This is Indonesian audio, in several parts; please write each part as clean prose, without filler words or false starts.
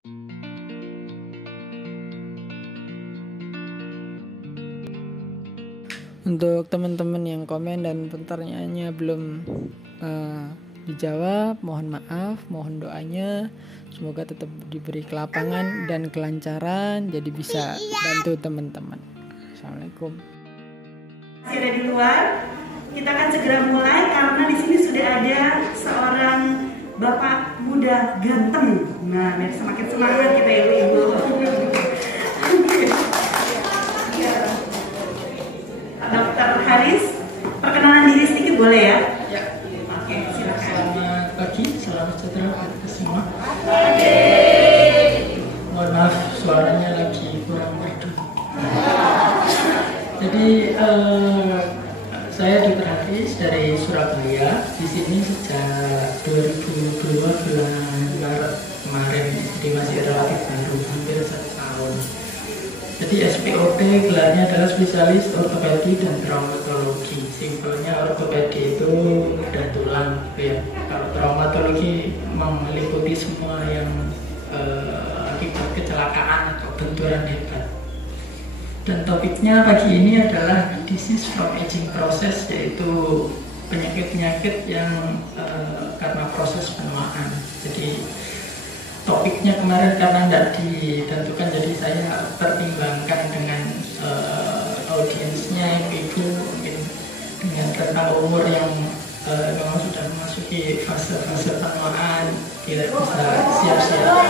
Untuk teman-teman yang komen dan pertanyaannya belum dijawab, mohon maaf, mohon doanya. Semoga tetap diberi kelapangan dan kelancaran, jadi bisa bantu teman-teman. Assalamualaikum. Masih ada di luar, kita akan segera mulai karena di sini sudah ada seorang bapak muda ganteng. Nah, semakin semangat kita ya ibu. Dokter Haris, perkenalan diri sedikit boleh ya? Ya. Oke, silakan. Selamat pagi, salam sejahtera untuk semua. Mohon maaf, suaranya lagi kurang merdu. Jadi saya Dr. Haris dari Surabaya. Di sini sejak 2002 bulan Maret kemarin, jadi masih relatif baru, hampir 1 tahun. Jadi SPOT gelarnya adalah spesialis ortopedi dan traumatologi. Simpelnya ortopedi itu bedah tulang, gitu ya. Kalau traumatologi meliputi semua yang akibat kecelakaan atau benturan hebat. Dan topiknya pagi ini adalah disease from aging process, yaitu penyakit-penyakit yang karena proses penuaan. Jadi topiknya kemarin karena tidak ditentukan, jadi saya pertimbangkan dengan audiensnya ibu mungkin dengan rentang umur yang memang sudah memasuki fase-fase penuaan, tidak bisa siap-siap.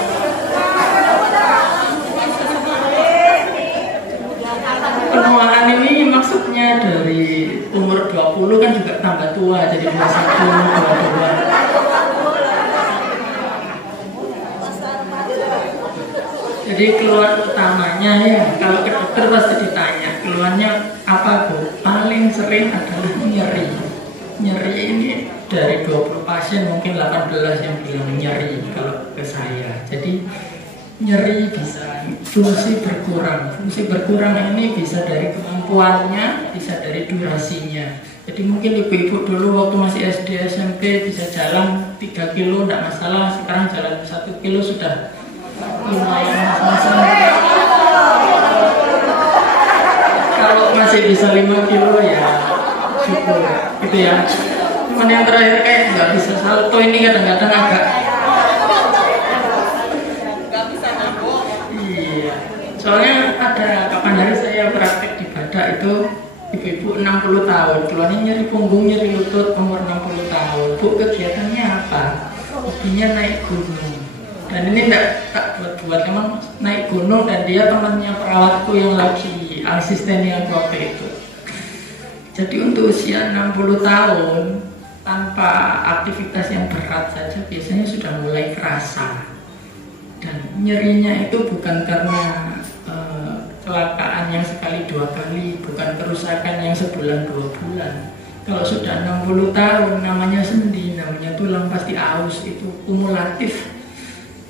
Penuaan ini maksudnya dari umur 20 kan juga tambah tua, jadi 21, 22. Jadi keluhan utamanya ya, kalau ke dokter pasti ditanya keluhannya apa Bu? Paling sering adalah nyeri. Nyeri ini dari 20 pasien mungkin 18 yang bilang nyeri kalau ke saya. Jadi nyeri bisa fungsi berkurang. Fungsi berkurang ini bisa dari kemampuannya, bisa dari durasinya. Jadi mungkin ibu-ibu dulu waktu masih SD, SMP bisa jalan 3 kilo tidak masalah. Sekarang jalan 1 kilo sudah lumayan masalah. Kalau masih bisa 5 kilo ya syukur gitu ya. Cuman yang terakhir kayak nggak bisa salto ini kadang-kadang agak nggak bisa nabok. Iya, soalnya ada kapan hari saya praktek di Badak itu ibu-ibu 60 tahun keluarnya nyeri punggung, nyeri lutut, umur 60 tahun. Bu, kegiatannya apa? Hobinya naik gunung. Dan ini tak buat emang naik gunung, dan dia temannya perawatku yang lagi asisten yang waktu itu. Jadi untuk usia 60 tahun tanpa aktivitas yang berat saja biasanya sudah mulai kerasa. Dan nyerinya itu bukan karena kecelakaan yang sekali 2 kali, bukan kerusakan yang sebulan 2 bulan. Kalau sudah 60 tahun namanya sendi, namanya tulang pasti aus, itu kumulatif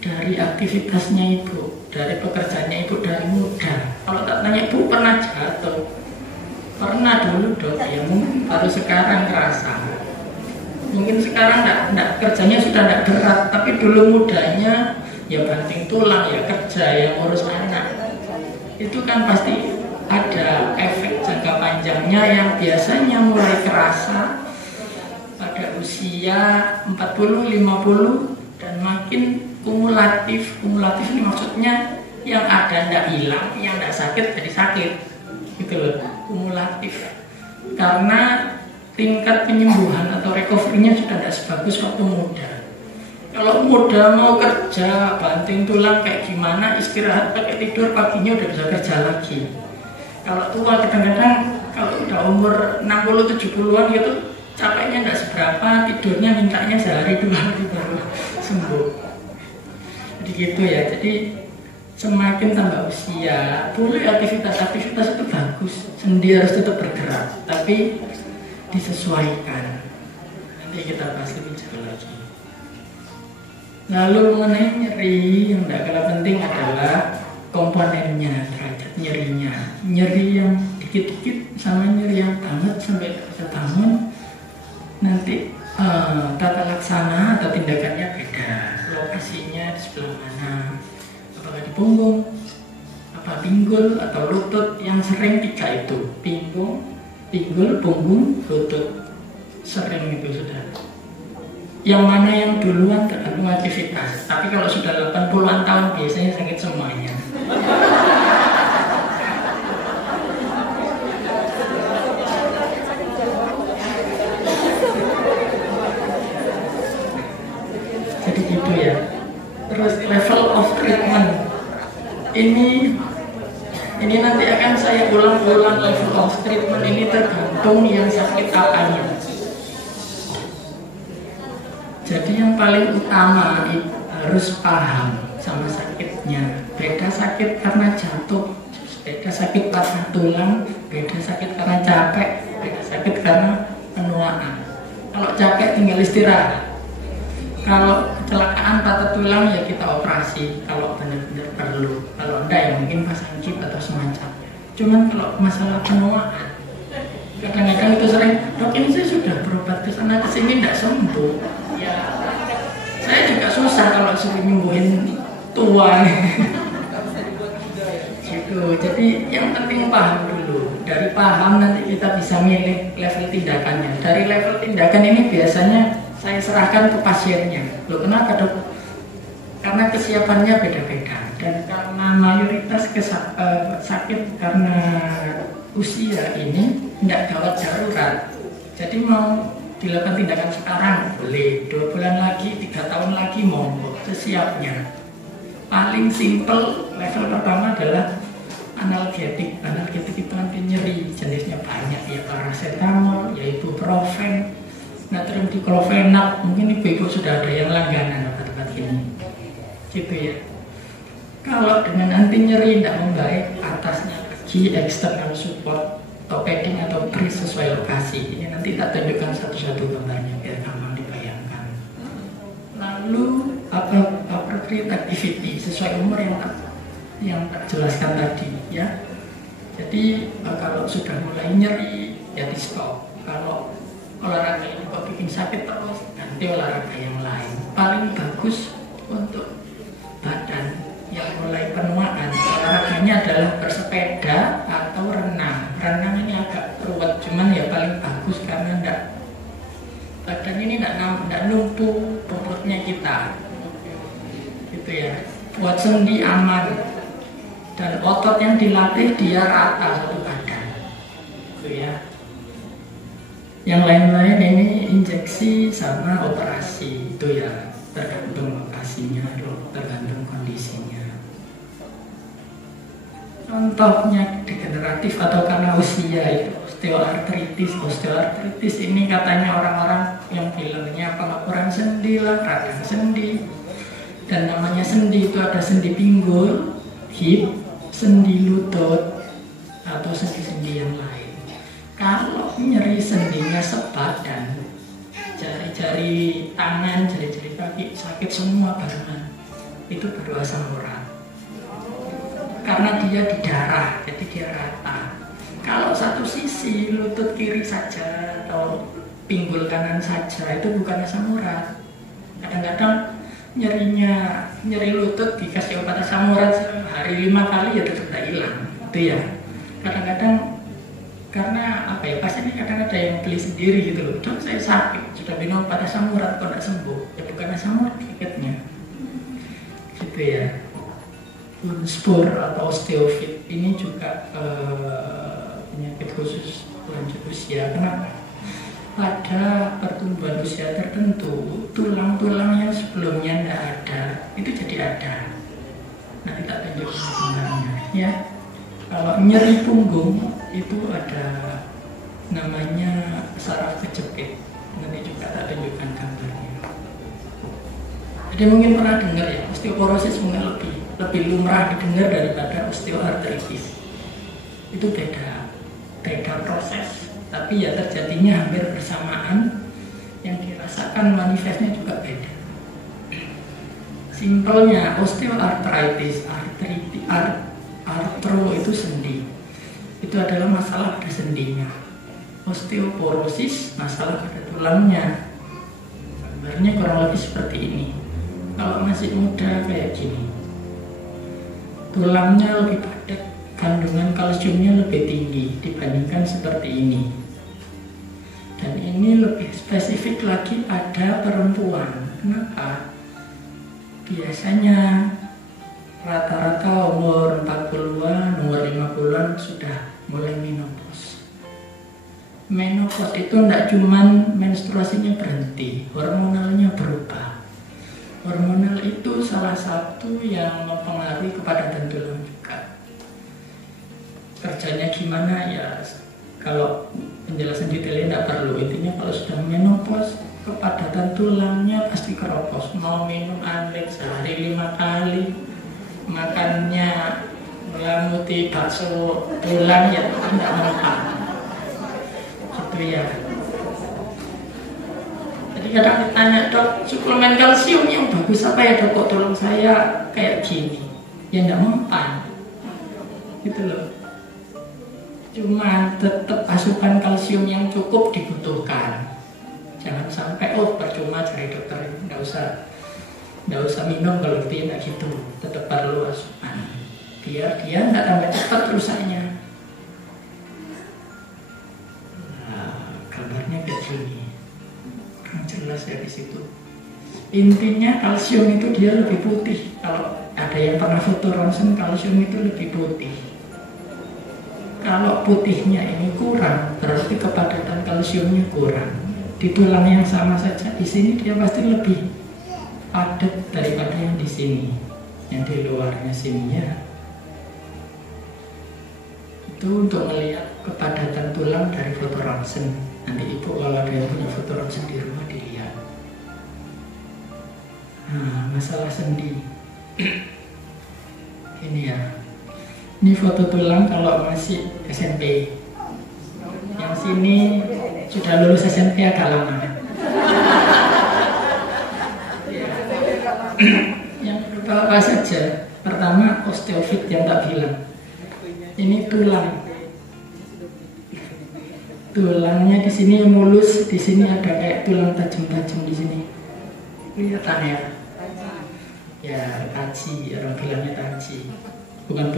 dari aktivitasnya ibu, dari pekerjaannya ibu dari muda. Kalau tak tanya ibu pernah jatuh, pernah dulu dok, ya mungkin baru sekarang kerasa. Mungkin sekarang enggak kerjanya sudah tidak berat, tapi dulu mudanya ya banting tulang, ya kerja, ya ngurus anak. Itu kan pasti ada efek jangka panjangnya yang biasanya mulai kerasa pada usia 40, 50 dan makin kumulatif. Kumulatif ini maksudnya yang ada tidak hilang, yang tidak sakit jadi sakit, gitu loh, kumulatif. Karena tingkat penyembuhan atau recovery-nya sudah tidak sebagus waktu muda. Kalau muda mau kerja, banting tulang kayak gimana, istirahat pakai tidur, paginya udah bisa kerja lagi. Kalau tua kadang-kadang kalau udah umur 60-70-an gitu, capeknya tidak seberapa, tidurnya mintanya sehari 2 hari baru sembuh. Jadi gitu ya, jadi semakin tambah usia, boleh aktivitas itu bagus, sendi harus tetap bergerak, tapi disesuaikan. Nanti kita pasti bicara lagi. Lalu mengenai nyeri, yang tidak kalah penting adalah komponennya, derajat nyerinya. Nyeri yang dikit-dikit sama nyeri yang banget sampai tidak bisa bangun, nanti tata laksana atau tindakannya beda. Lokasinya di sebelah mana, punggung, apa pinggul atau lutut, yang sering 3 itu, pinggul, punggung, lutut, sering itu sudah. Yang mana yang duluan tergantung aktivitas, tapi kalau sudah 80-an tahun biasanya sakit semuanya. Jadi gitu ya. Terus level of treatment ini nanti akan saya ulang-ulang. Level of treatment ini tergantung yang sakit apanya. Jadi yang paling utama harus paham sama sakitnya. Beda sakit karena jatuh, beda sakit patah tulang, beda sakit karena capek, beda sakit karena penuaan. Kalau capek tinggal istirahat. Kalau kecelakaan patah tulang ya kita operasi kalau benar-benar perlu. Kalau enggak ya mungkin pasang chip atau semacamnya. Cuman kalau masalah penuaan, kadang-kadang itu sering, dok ini saya sudah berobat ke sana ke sini enggak sembuh. Ya, saya juga susah kalau suruh nyembuhin tua. Gitu. Jadi yang penting paham dulu. Dari paham nanti kita bisa milih level tindakannya. Dari level tindakan ini biasanya saya serahkan ke pasiennya. Loh kenapa dok? Karena kesiapannya beda-beda. Dan karena mayoritas sakit karena usia ini tidak gawat darurat. Jadi mau dilakukan tindakan sekarang boleh, 2 bulan lagi, 3 tahun lagi monggo, sesiapnya. Paling simple level pertama adalah analgetik. Analgetik itu anti nyeri, jenisnya banyak ya, paracetamol, ya ibuprofen, natrium diklofenak. Mungkin ibu-ibu sudah ada yang langganan obat-obat ini, gitu ya. Kalau dengan anti nyeri tidak membaik, atasnya lagi external support atau padding atau bris sesuai lokasi. Ini nanti tak tunjukkan satu-satu gambarnya biar gampang dibayangkan. Lalu appropriate activity sesuai umur yang tak jelaskan tadi ya. Jadi kalau sudah mulai nyeri ya di stop. Kalau olahraga ini kok bikin sakit terus, ganti olahraga yang lain. Paling bagus untuk badan yang mulai penuaan, olahraganya adalah bersepeda atau renang. Renang ini agak ruwet, cuman ya paling bagus karena badan ini tidak numpu bobotnya kita, gitu ya. Buat sendi aman dan otot yang dilatih dia rata satu badan, gitu ya. Yang lain-lain ini injeksi sama operasi, itu ya tergantung lokasinya, tergantung kondisinya. Contohnya degeneratif atau karena usia itu osteoartritis. Osteoartritis ini katanya orang-orang yang bilangnya pengapuran sendi lah, radang sendi. Dan namanya sendi itu ada sendi pinggul, hip, sendi lutut, atau sendi-sendi yang lain. Kalau nyeri sendinya sebadan, jari-jari tangan, jari-jari kaki sakit semua barengan, itu baru asam urat. Karena dia di darah, jadi dia rata. Kalau satu sisi lutut kiri saja atau pinggul kanan saja, itu bukan asam urat. Kadang-kadang nyeri lutut dikasih obat asam urat hari 5 kali ya tetap tidak hilang, itu ya. Kadang-kadang karena apa ya, pasiennya kadang ada yang beli sendiri gitu loh, dok saya sakit sudah minum obat asam urat kok tidak sembuh. Ya bukan asam urat sakitnya, gitu ya. Unspur atau osteofit ini juga penyakit khusus lanjut usia. Kenapa? Pada pertumbuhan usia tertentu, tulang-tulang yang sebelumnya tidak ada itu jadi ada. Nanti tak tunjukkan gambarnya ya. Kalau nyeri punggung itu ada namanya saraf kejepit. Nanti juga tak tunjukkan gambarnya. Jadi mungkin pernah dengar ya, osteoporosis mungkin lebih lumrah didengar daripada osteoartritis. Itu beda proses, tapi ya terjadinya hampir bersamaan. Yang dirasakan manifestnya juga beda. Simpelnya osteoartritis, artro itu sendi, itu adalah masalah pada sendinya. Osteoporosis masalah pada tulangnya. Gambarnya kurang lebih seperti ini. Kalau masih muda kayak gini, tulangnya lebih padat, kandungan kalsiumnya lebih tinggi dibandingkan seperti ini. Dan ini lebih spesifik lagi pada perempuan. Kenapa? Biasanya rata-rata umur 40-an, umur 50-an sudah mulai menopause. Menopause itu tidak cuman menstruasinya berhenti, hormonalnya berubah. Hormonal itu salah satu yang mempengaruhi kepadatan tulang juga. Kerjanya gimana ya, kalau penjelasan detailnya tidak perlu. Intinya kalau sudah menopause, kepadatan tulangnya pasti keropos. Mau minum anlek sehari 5 kali, makannya melamuti bakso tulang ya tidak mempan. Gitu ya. Jadi kadang ditanya, dok, suplemen kalsium yang bagus apa ya dok, kok tulang saya kayak gini? Ya tidak mempan. Gitu loh. Cuma tetap asupan kalsium yang cukup dibutuhkan. Jangan sampai percuma cari dokter, nggak usah minum kalau dia nggak gitu. Tetap perlu asupan biar dia nggak tambah cepat rusaknya. Nah, gambarnya kayak gini, kurang jelas ya di situ. Intinya kalsium itu dia lebih putih. Kalau ada yang pernah foto ronsen, kalsium itu lebih putih. Kalau putihnya ini kurang, berarti kepadatan kalsiumnya kurang. Di tulang yang sama saja, di sini dia pasti lebih padat daripada yang di sini, yang di luarnya sini ya. Itu untuk melihat kepadatan tulang dari foto ronsen. Nanti ibu kalau ada yang punya foto ronsen di rumah dilihat. Nah, masalah sendi. Ini ya. Ini foto tulang kalau masih SMP. Yang sini sudah lulus SMP agak lama. Yang berubah apa saja? Pertama, osteofit yang tak bilang. Ini tulang. Tulangnya di sini mulus, di sini ada kayak tulang tajam-tajam di sini. Kelihatan ya? Ya, taji, orang bilangnya taji. Bukan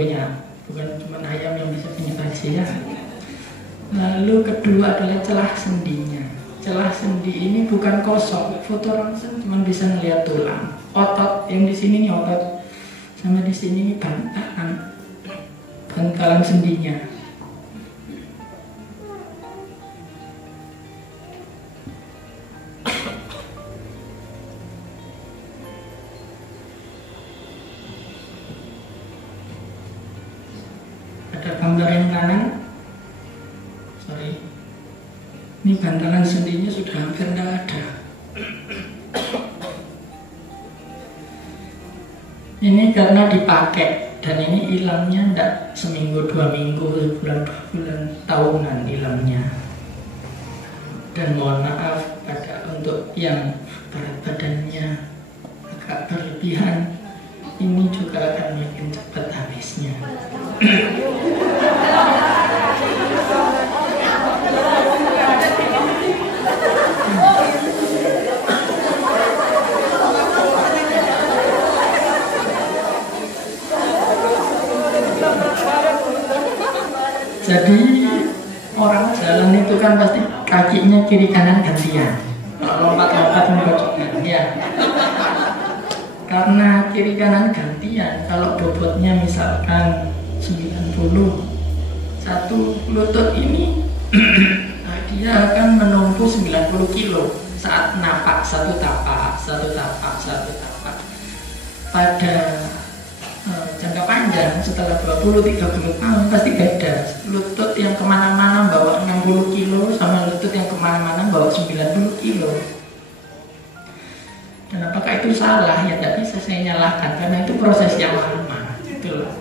cuma ayam yang bisa punya taji ya. Lalu kedua adalah celah sendinya. Celah sendi ini bukan kosong. Foto ronsen cuma bisa melihat tulang. Otot yang di sini nih otot, sama di sini bantalan sendinya. Ada gambar yang kanan. Ini bantalan sendinya sudah hampir tidak ada. Ini karena dipakai dan ini hilangnya tidak seminggu, 2 minggu, sebulan, 2 bulan, tahunan hilangnya. Dan mohon maaf untuk yang berat badannya agak berlebihan, ini juga akan makin cepat habisnya. Jadi orang jalan itu kan pasti kakinya kiri kanan gantian. Kalau lompat-lompat membajukan ya. Karena kiri kanan gantian, kalau bobotnya misalkan 90, satu lutut ini dia akan menumpu 90 kilo saat napak, satu tapak. Pada jangka panjang setelah 20-30 tahun pasti beda. Lutut yang kemana-mana bawa 60 kilo sama lutut yang kemana-mana bawa 90 kilo. Dan apakah itu salah? Ya tidak bisa saya nyalahkan karena itu proses yang lama gitu loh.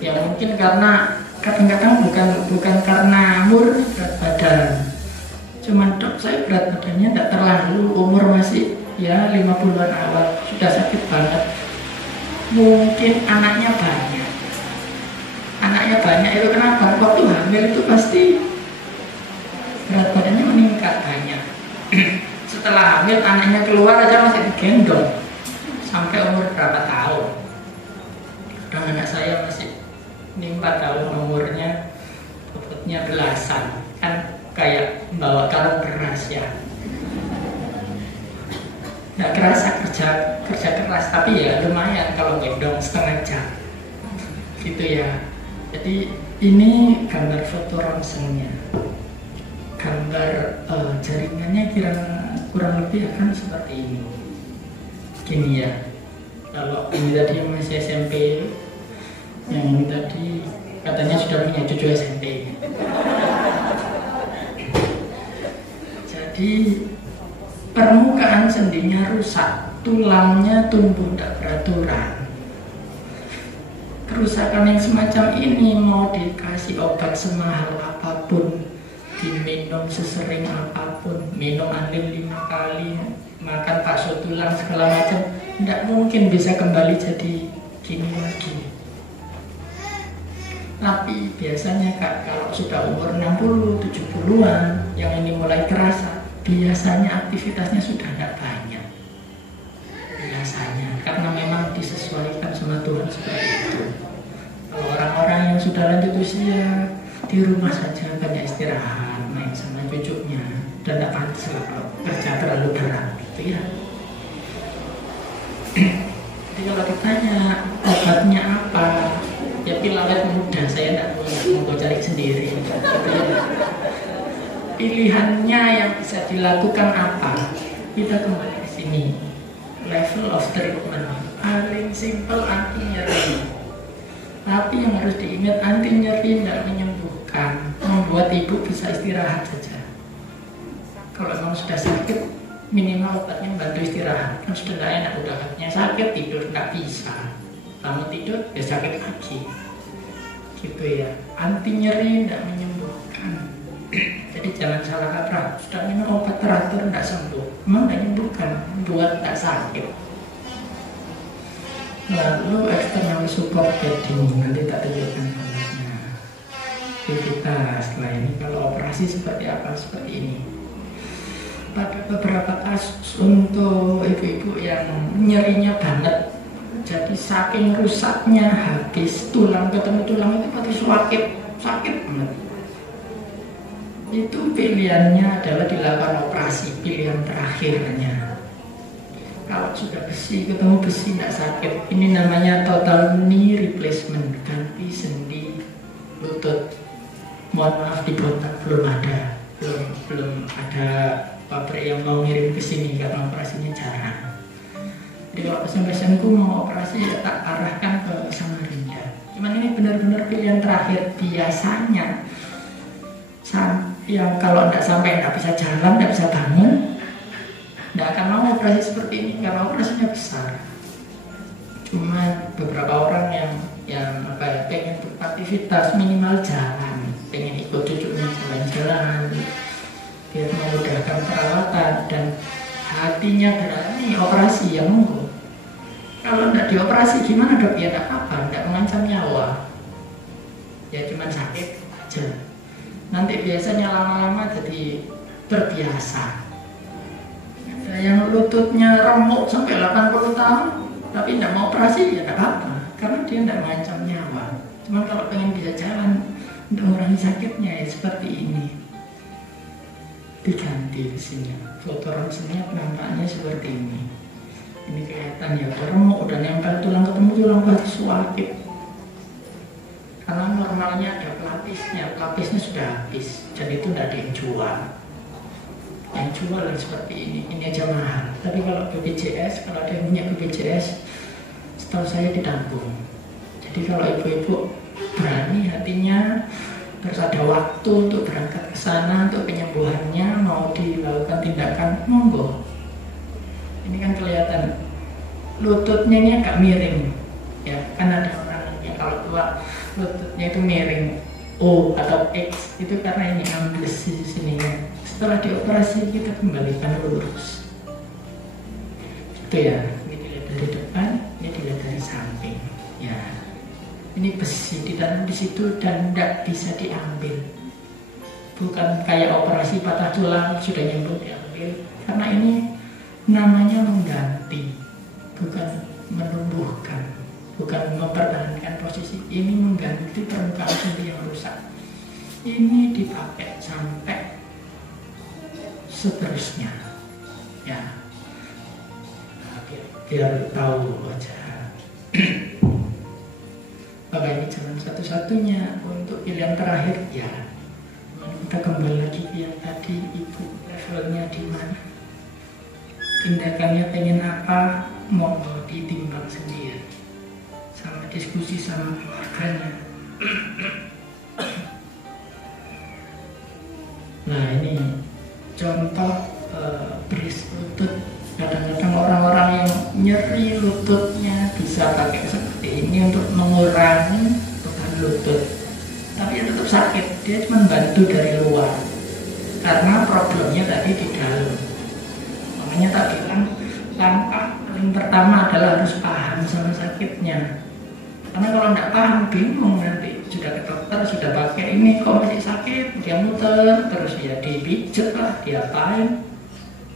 Ya mungkin karena kadang-kadang bukan karena murni berat badan. Cuman dok, saya berat badannya tidak terlalu, umur masih ya 50-an awal, sudah sakit banget. Mungkin anaknya banyak. Anaknya banyak itu kenapa? Waktu hamil itu pasti berat badannya meningkat banyak. Setelah hamil anaknya keluar aja masih digendong sampai umur berapa tahun. Dan anak saya masih Ini 4 tahun umurnya, bobotnya belasan, kan kayak membawa karung beras ya. Nggak kerasa kerja keras, tapi ya lumayan kalau gendong setengah jam gitu ya. Jadi ini gambar foto ronsennya, gambar jaringannya kurang lebih akan seperti ini. Gini ya, kalau ini tadi masih SMP, yang ini tadi katanya sudah punya cucu SMP. Jadi permukaan sendinya rusak, tulangnya tumbuh tidak beraturan. Kerusakan yang semacam ini mau dikasih obat semahal apapun, diminum sesering apapun, minum anlin 5 kali, makan bakso tulang segala macam, tidak mungkin bisa kembali jadi gini lagi. Tapi biasanya Kak, kalau sudah umur 60, 70-an, yang ini mulai terasa, biasanya aktivitasnya sudah tidak banyak. Biasanya, karena memang disesuaikan sama Tuhan seperti itu. Kalau orang-orang yang sudah lanjut usia, di rumah saja banyak istirahat, main sama cucunya, dan tidak pantas lah kalau kerja terlalu berat, gitu ya. Jadi kalau ditanya obatnya apa, ya pil awet muda, saya tidak mau cari sendiri, gitu ya. Pilihannya yang bisa dilakukan apa? Kita kembali ke sini. Level of treatment paling simple, anti nyeri. Tapi yang harus diingat, anti nyeri tidak menyembuhkan, membuat ibu bisa istirahat saja. Kalau memang sudah sakit, minimal obatnya membantu istirahat. Kan sudah tidak enak, udah katanya sakit, tidur tidak bisa. Lama tidur, ya sakit lagi. Gitu ya. Anti nyeri tidak menyembuhkan. Jadi jangan salah kaprah, sudah minum obat teratur tidak sembuh, memang tidak menyembuhkan, buat tidak sakit. Lalu external support bedding, nanti tak tunjukkan gambarnya. Kita setelah ini kalau operasi seperti apa, seperti ini. Pada beberapa kasus untuk ibu-ibu yang nyerinya banget, jadi saking rusaknya habis tulang ketemu tulang itu pasti sakit banget. Itu pilihannya adalah dilakukan operasi, pilihan terakhirnya. Kalau sudah besi ketemu besi tidak sakit, ini namanya total knee replacement, ganti sendi lutut. Mohon maaf di Bontang belum ada pabrik yang mau ngirim ke sini karena operasinya jarang. Jadi kalau pasien-pasienku mau operasi ya tak arahkan ke Samarinda. Cuman ini benar-benar pilihan terakhir. Biasanya yang kalau tidak sampai tidak bisa jalan, tidak bisa bangun, tidak akan mau operasi seperti ini karena operasinya besar. Cuma beberapa orang yang pengen beraktivitas minimal jalan, pengen ikut cucunya jalan-jalan, biar memudahkan perawatan dan hatinya berani operasi ya monggo. Kalau tidak dioperasi gimana dok? Ya tidak apa, tidak mengancam nyawa, ya cuma sakit aja. Nanti biasanya lama-lama jadi terbiasa. Ada yang lututnya remuk sampai 80 tahun, tapi tidak mau operasi ya tidak apa-apa, karena dia tidak mengancam nyawa. Cuma kalau pengen bisa jalan, untuk mengurangi sakitnya ya seperti ini. Diganti di sini. Foto ronsennya penampakannya seperti ini. Ini kelihatan ya, remuk udah nempel tulang ketemu tulang pasti sakit. Karena normalnya ada pelapisnya sudah habis, jadi itu tidak ada yang jual. Yang jual seperti ini aja mahal. Tapi kalau BPJS, kalau ada yang punya BPJS, setahu saya ditampung. Jadi kalau ibu-ibu berani hatinya, terus ada waktu untuk berangkat ke sana untuk penyembuhannya, mau dilakukan tindakan, monggo. Ini kan kelihatan lututnya ini agak miring, ya kan ada orang yang kalau tua lututnya itu miring, O atau X itu karena ini ambles di sini ya. Setelah dioperasi kita kembalikan lurus. Itu ya, ini dilihat dari depan, ini dilihat dari samping. Ya, ini besi ditanam di situ dan tidak bisa diambil. Bukan kayak operasi patah tulang sudah nyembuh diambil, karena ini namanya mengganti, bukan menumbuhkan, bukan bukan mempertahankan posisi, ini mengganti permukaan sendi yang rusak. Ini dipakai sampai seterusnya, ya. Nah, biar tahu aja. Maka ini jalan satu-satunya untuk pilihan terakhir, ya. Kita kembali lagi ke yang tadi, ibu levelnya di mana, tindakannya pengen apa, mau ditimbang sendiri, sama diskusi sama keluarganya. Nah ini contoh bris lutut. Kadang-kadang orang-orang yang nyeri lututnya bisa pakai seperti ini untuk mengurangi beban lutut, tapi ya tetap sakit. Dia cuma bantu dari luar karena problemnya tadi di dalam. Makanya tak bilang langkah paling pertama adalah harus paham sama sakitnya. Karena kalau nggak paham bingung nanti, sudah ke dokter, sudah pakai ini kok masih sakit, dia muter terus, ya dipijet lah, diapain,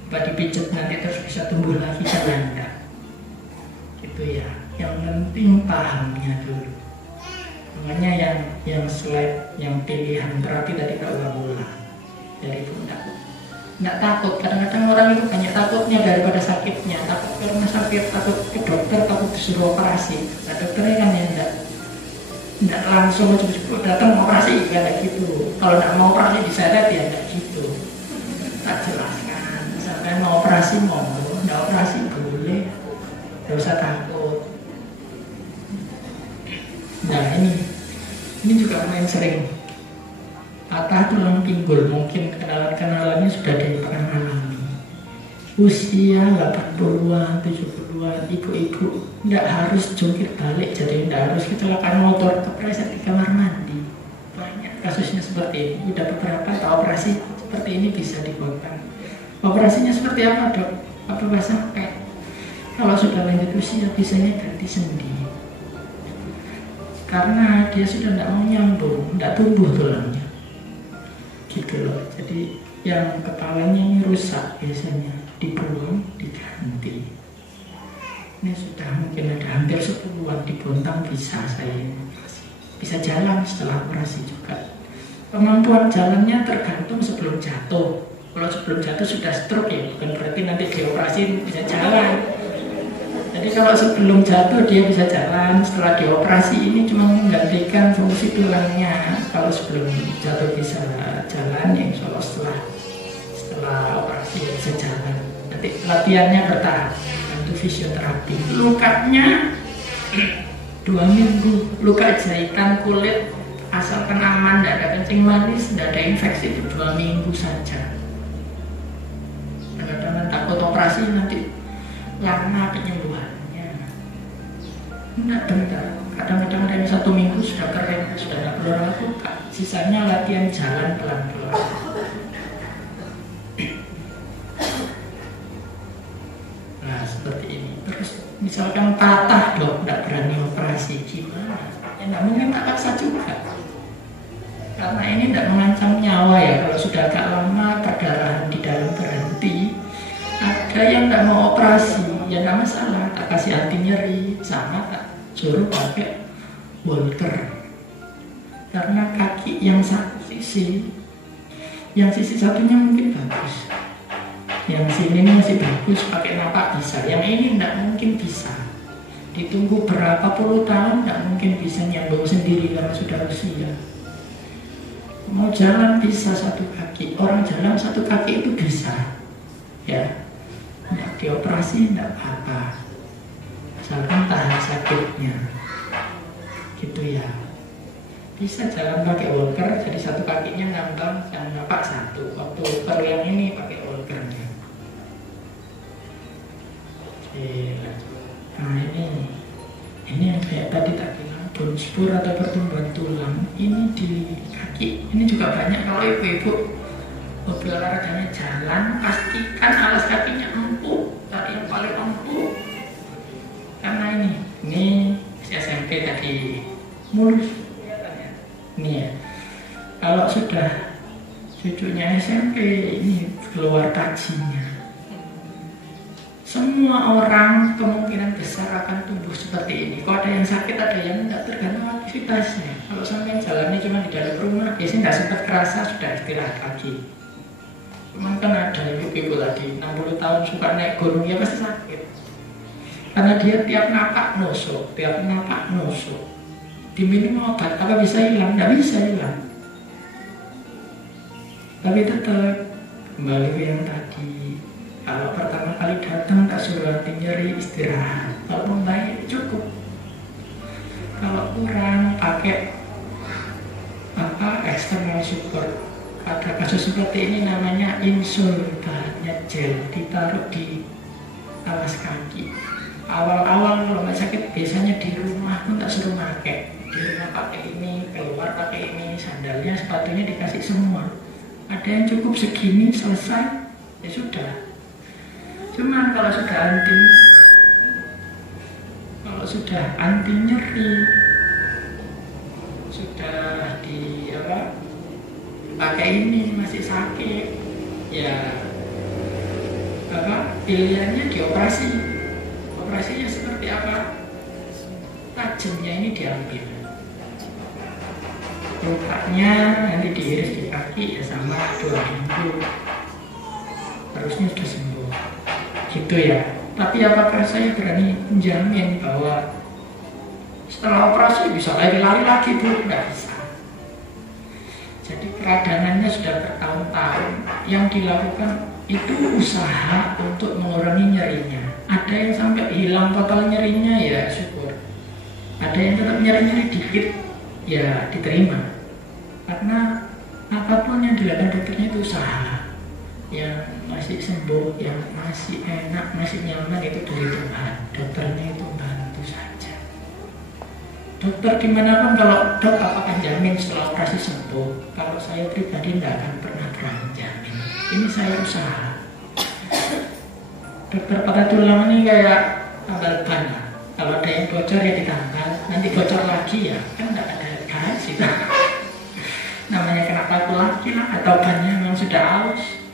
dipijet nanti terus bisa tumbuh lagi, jalan enggak gitu ya. Yang penting pahamnya dulu. Makanya yang slide, yang pilihan terapi tadi tak ulang-ulang dari pundak. Nggak takut, kadang-kadang orang itu banyak takutnya daripada sakitnya. Takut karena sakit, takut ke dokter, takut disuruh operasi. Nah dokternya kan ya nggak langsung cepet-cepet datang operasi, kayak gitu. Kalau nggak mau operasi diseret ya nggak gitu. Tak jelaskan, misalkan mau operasi monggo, nggak operasi boleh, nggak usah takut. Nah ini juga main sering patah tulang pinggul, mungkin kenalan-kenalannya sudah ada yang pernah alami. Usia 80-an, 70-an, ibu-ibu tidak harus jungkir balik, jadi tidak harus kecelakaan motor kepleset di kamar mandi. Banyak kasusnya seperti ini. Udah beberapa tahu operasi seperti ini bisa dibongkar. Operasinya seperti apa dok? Apa sampai? Kalau sudah lanjut usia biasanya ganti sendi. Karena dia sudah tidak mau nyambung, tidak tumbuh tulangnya. Gitu loh. Jadi yang kepalanya ini rusak biasanya dibuang, diganti. Ini sudah mungkin ada hampir 10-an dibontang, bisa saya bisa jalan setelah operasi juga. Kemampuan jalannya tergantung sebelum jatuh. Kalau sebelum jatuh sudah stroke ya bukan berarti nanti dioperasi bisa jalan. Jadi kalau sebelum jatuh dia bisa jalan, setelah dioperasi ini cuma menggantikan fungsi tulangnya. Kalau sebelum jatuh bisa jalan, ya insya Allah setelah operasi bisa jalan. Nanti latihannya bertahap, bantu fisioterapi. Lukanya 2 minggu, luka jahitan kulit asalkan aman, tidak ada kencing manis, tidak ada infeksi, 2 minggu saja. Kadang-kadang takut operasi nanti lama penyembuhannya. Enggak bentar, kadang-kadang dari 1 minggu sudah kering, sudah tidak perlu lakukan. Sisanya latihan jalan pelan-pelan. Nah seperti ini. Terus misalkan patah dok, tidak berani operasi, gimana? Ya tidak mungkin tak paksa juga. Karena ini tidak mengancam nyawa ya. Kalau sudah agak lama perdarahan di dalam berhenti, ada yang tidak mau operasi, ya tidak masalah, tak kasih anti nyeri, sama tak suruh pakai walker. Karena kaki yang satu sisi, yang sisi satunya mungkin bagus, yang sini masih bagus, pakai napak bisa, yang ini tidak mungkin bisa. Ditunggu berapa puluh tahun tidak mungkin bisa nyambung sendiri karena sudah usia. Mau jalan bisa satu kaki, orang jalan satu kaki itu bisa, ya. Nah, dioperasi tidak apa-apa, asalkan tahan sakitnya, gitu ya. Bisa jalan pakai walker, jadi satu kakinya ngambang, yang napak satu. Waktu walker yang ini pakai walkernya. Nah ini yang kayak tadi tak bilang, bone spur atau pertumbuhan tulang ini di kaki. Ini juga banyak kalau ibu-ibu hobi olahraganya jalan, pastikan alas kakinya empuk, cari yang paling empuk. Karena ini SMP tadi mulus, ini ya. Kalau sudah cucunya SMP ini keluar kajinya, Semua orang kemungkinan besar akan tumbuh seperti ini. Kalau ada yang sakit, ada yang tidak, tergantung aktivitasnya. Kalau sampai jalannya cuma di dalam rumah, biasanya tidak sempat kerasa, sudah istirahat lagi. Cuman kan ada ibu-ibu tadi 60 tahun suka naik gunung, ya pasti sakit. Karena dia tiap napak nusuk, diminum obat, apa bisa hilang? Tidak bisa hilang. Tapi tetap kembali ke yang tadi. Kalau pertama kali datang tak suruh hati nyeri, istirahat. Kalau membaik cukup. Kalau kurang pakai external support. Pada kasus seperti ini namanya insol, bahannya gel, ditaruh di alas kaki. Awal-awal kalau nggak sakit biasanya di rumah pun tak suruh pakai. Di rumah pakai ini, keluar pakai ini, sandalnya, sepatunya dikasih semua. Ada yang cukup segini selesai, ya sudah. Cuman kalau sudah anti nyeri, sudah pakai ini masih sakit, ya pilihannya dioperasi. Operasinya seperti apa? Tajamnya ini diambil, lukanya nanti diiris di kaki, ya sama 2 minggu, harusnya sudah sembuh. Gitu ya. Tapi apakah saya berani menjamin bahwa setelah operasi bisa lari-lari lagi? Bu, tidak bisa. Jadi peradangannya sudah bertahun-tahun. Yang dilakukan itu usaha untuk mengurangi nyerinya. Ada yang sampai hilang total nyerinya, ya syukur. Ada yang tetap nyeri-nyeri dikit, ya diterima. Karena apapun yang dilakukan dokternya itu usaha. Yang masih sembuh, yang masih enak, masih nyaman itu dari Tuhan. Dokternya itu bantu saja. Dokter dimanapun, kalau dok apakah jamin setelah operasi sembuh? Kalau saya pribadi tidak akan pernah berani jamin. Ini saya usaha. Dokter patah tulang ini kayak tambal ban. Kalau ada yang bocor ya ditambal, nanti bocor lagi ya kan tidak ada garansi. Namanya kena paku lagi lah, atau bannya memang sudah halus.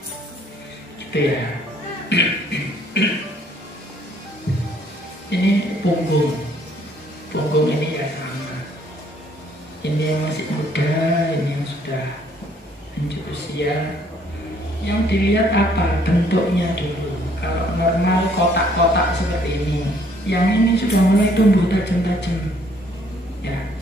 Gitu ya. Ini punggung ini ya sama. Ini yang masih muda, ini yang sudah lanjut usia. Yang dilihat apa? Bentuknya dulu. Kalau normal kotak-kotak seperti ini, yang ini sudah mulai tumbuh tajam-tajam. Ya,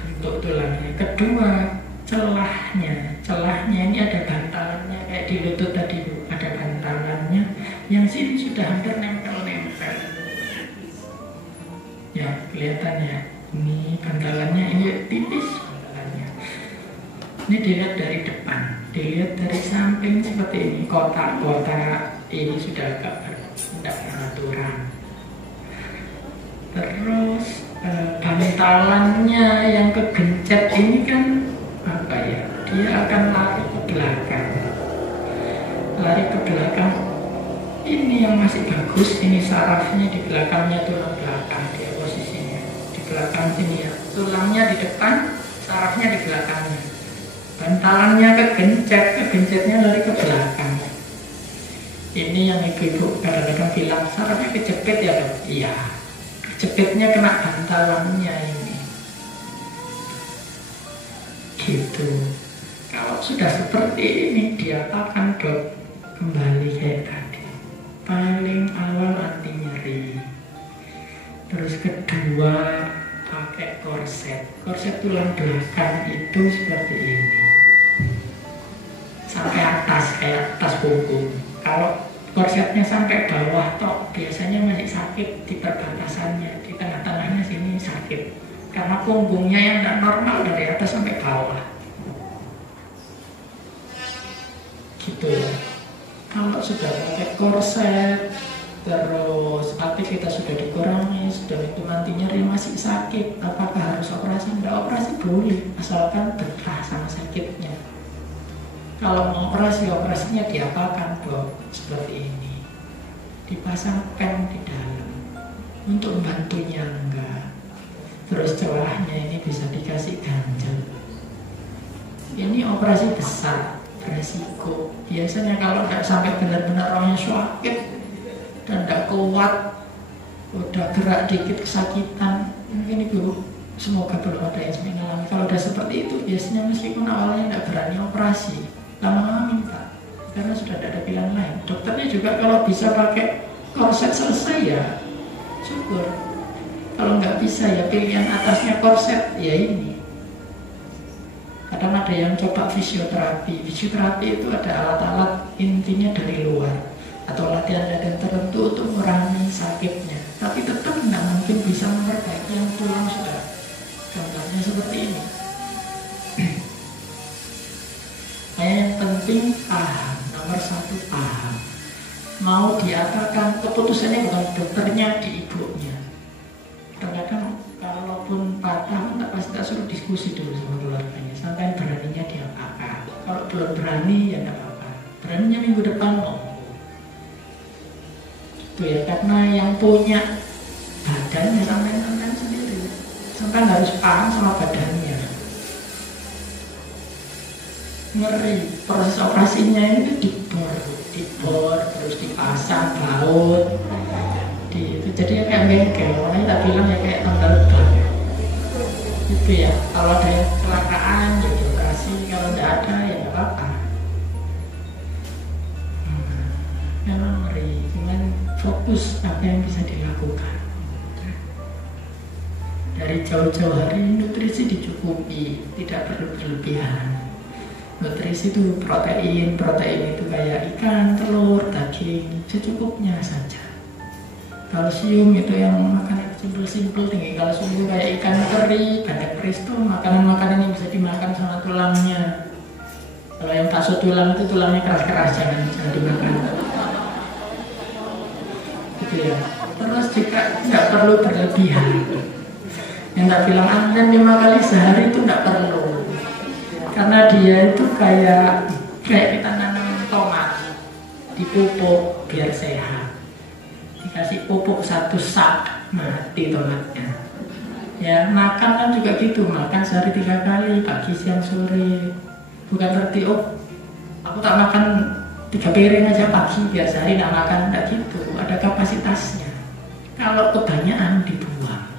bentuk tulangnya. Kedua, celahnya ini ada bantalannya, kayak di lutut tadi ada bantalannya. Yang sini sudah hampir nempel-nempel. Ya, kelihatan ya. Ini bantalannya, ini tipis bantalannya. Ini dilihat dari depan, dilihat dari samping seperti ini, kotak-kotak ini sudah agak tidak beraturan. Terus bantalannya yang kegencet ini kan apa ya? Dia akan lari ke belakang. Ini yang masih bagus, ini sarafnya di belakangnya, tulang belakang dia posisinya di belakang sini ya. Tulangnya di depan, sarafnya di belakangnya. Bantalannya kegencetnya lari ke belakang. Ini yang ibu-ibu kadang-kadang bilang sarafnya kejepit ya dok? Iya, kejepitnya kena bantalannya ini. Gitu. Kalau sudah seperti ini diapakan dok? Kembali kayak tadi. Paling awal anti nyeri. Terus kedua pakai korset. Korset tulang belakang itu seperti ini. Sampai atas, kayak atas punggung. Kalau korsetnya sampai bawah tok, biasanya masih sakit di perbatasannya, di tengah-tengahnya sini sakit. Karena punggungnya yang tidak normal dari atas sampai bawah. Gitu ya. Kalau sudah pakai korset, terus aktivitas sudah dikurangi, sudah itu nanti nyeri masih sakit, apakah harus operasi? Tidak, operasi boleh, asalkan betah sama sakitnya. Kalau mau operasi, operasinya diapakan dok? Seperti ini, dipasang pen di dalam untuk membantunya enggak. Terus celahnya ini bisa dikasih ganjel. Ini operasi besar, beresiko. Biasanya kalau tidak sampai benar-benar orangnya sakit, dan tidak kuat, udah gerak dikit kesakitan, mungkin ibu semoga belum ada yang mengalami. Kalau udah seperti itu biasanya meskipun awalnya tidak berani operasi, lama-lama minta karena sudah tidak ada pilihan lain. Dokternya juga kalau bisa pakai korset selesai ya syukur, kalau nggak bisa ya pilihan atasnya korset ya ini. Kadang ada yang coba fisioterapi itu ada alat-alat intinya dari luar atau latihan-latihan tertentu untuk mengurangi sakitnya, tapi tetap tidak mungkin bisa memperbaiki yang tulang sudah contohnya seperti ini. Yang penting paham, nomor satu paham. Mau diapakan, keputusannya bukan dokternya, di ibunya. Kadang-kadang kalaupun patah, pasti tak suruh diskusi dulu sama keluarganya, sampai beraninya diapakan. Kalau belum berani ya tidak apa-apa, beraninya minggu depan itu ya, karena yang punya badannya sampai sendiri, sampai harus paham sama badannya. Ngeri, proses operasinya ini dibor, terus dipasang baut, itu jadi kayak bengkel. Makanya tak bilang ya kayak tanggal ban. Itu ya, kalau ada yang kecelakaan ya dioperasi, kalau tidak ada ya nggak apa-apa. Memang ngeri, cuman fokus apa yang bisa dilakukan. Dari jauh-jauh hari nutrisi dicukupi, tidak perlu berlebihan. Nutrisi itu protein itu kayak ikan, telur, daging, secukupnya saja. Kalsium itu yang makanan simpel tinggi kalsium itu kayak ikan teri, banyak presto, makanan-makanan yang bisa dimakan sama tulangnya. Kalau yang bakso tulang itu tulangnya keras-keras, jangan dimakan. Gitu ya. Terus jika tidak perlu berlebihan, yang tak bilang adzan 5 kali sehari itu tidak perlu. Karena dia itu kayak kita nanam tomat, dipupuk biar sehat. Dikasih pupuk 1 sak, mati tomatnya. Ya, makan kan juga gitu, makan sehari 3 kali, pagi, siang, sore. Bukan berarti, aku tak makan 3 piring aja pagi, biar sehari tak makan, tidak gitu. Ada kapasitasnya. Kalau kebanyakan dibuang.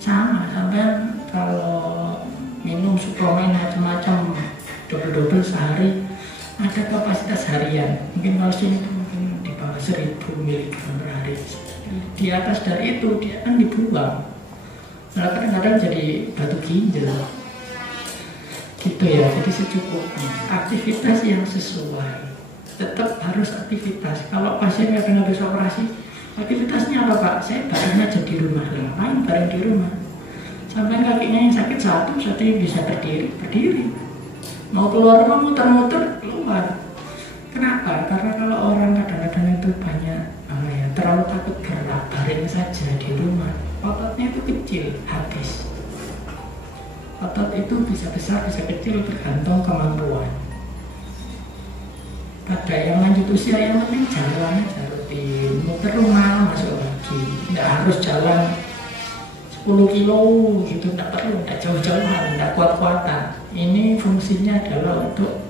Sama, sampai kalau minum suplemen macam-macam double sehari, ada kapasitas harian. Mungkin kalsium itu mungkin di bawah 1000 mg per hari. Di atas dari itu dia akan dibuang. Malah kadang-kadang jadi batu ginjal. Gitu ya, jadi secukupnya. Aktivitas yang sesuai. Tetap harus aktivitas. Kalau pasien nggak pernah habis operasi, aktivitasnya apa Pak? Saya bareng aja di rumah. Ngapain bareng di rumah? Sampai kakinya yang sakit satu bisa berdiri. Mau keluar rumah muter-muter keluar. Kenapa? Karena kalau orang kadang-kadang itu banyak terlalu takut gerak, baring saja di rumah. Ototnya itu kecil, habis. Otot itu bisa besar, bisa kecil, tergantung kemampuan. Pada yang lanjut usia yang penting jalan aja rutin, muter rumah masuk lagi. Tidak harus jalan 10 kilo gitu, tidak perlu, tidak jauh-jauhan, tidak kuat-kuatan. Ini fungsinya adalah untuk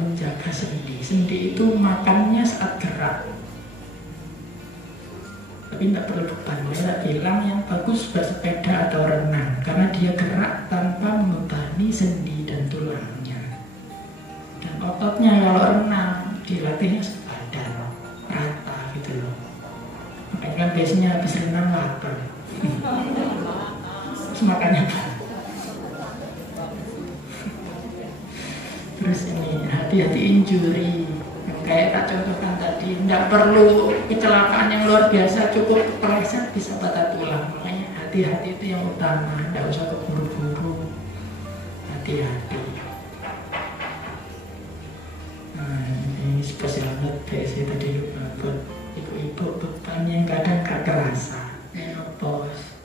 menjaga sendi. Sendi itu makannya saat gerak, tapi tidak perlu beban. Saya bilang yang bagus bersepeda atau renang, karena dia gerak tanpa membebani sendi dan tulangnya. Dan ototnya kalau renang dilatihnya sepadan, rata gitu loh. Makanya kan biasanya habis renang lapar. Makannya terus ini hati-hati injury yang kayak tak contohkan tadi, tidak perlu kecelakaan yang luar biasa, cukup kepleset bisa patah tulang. Makanya hati-hati itu yang utama, tidak usah keburu-buru, hati-hati. Nah, ini spesial banget biasanya tadi buat ibu-ibu beban yang kadang gak terasa, menopause.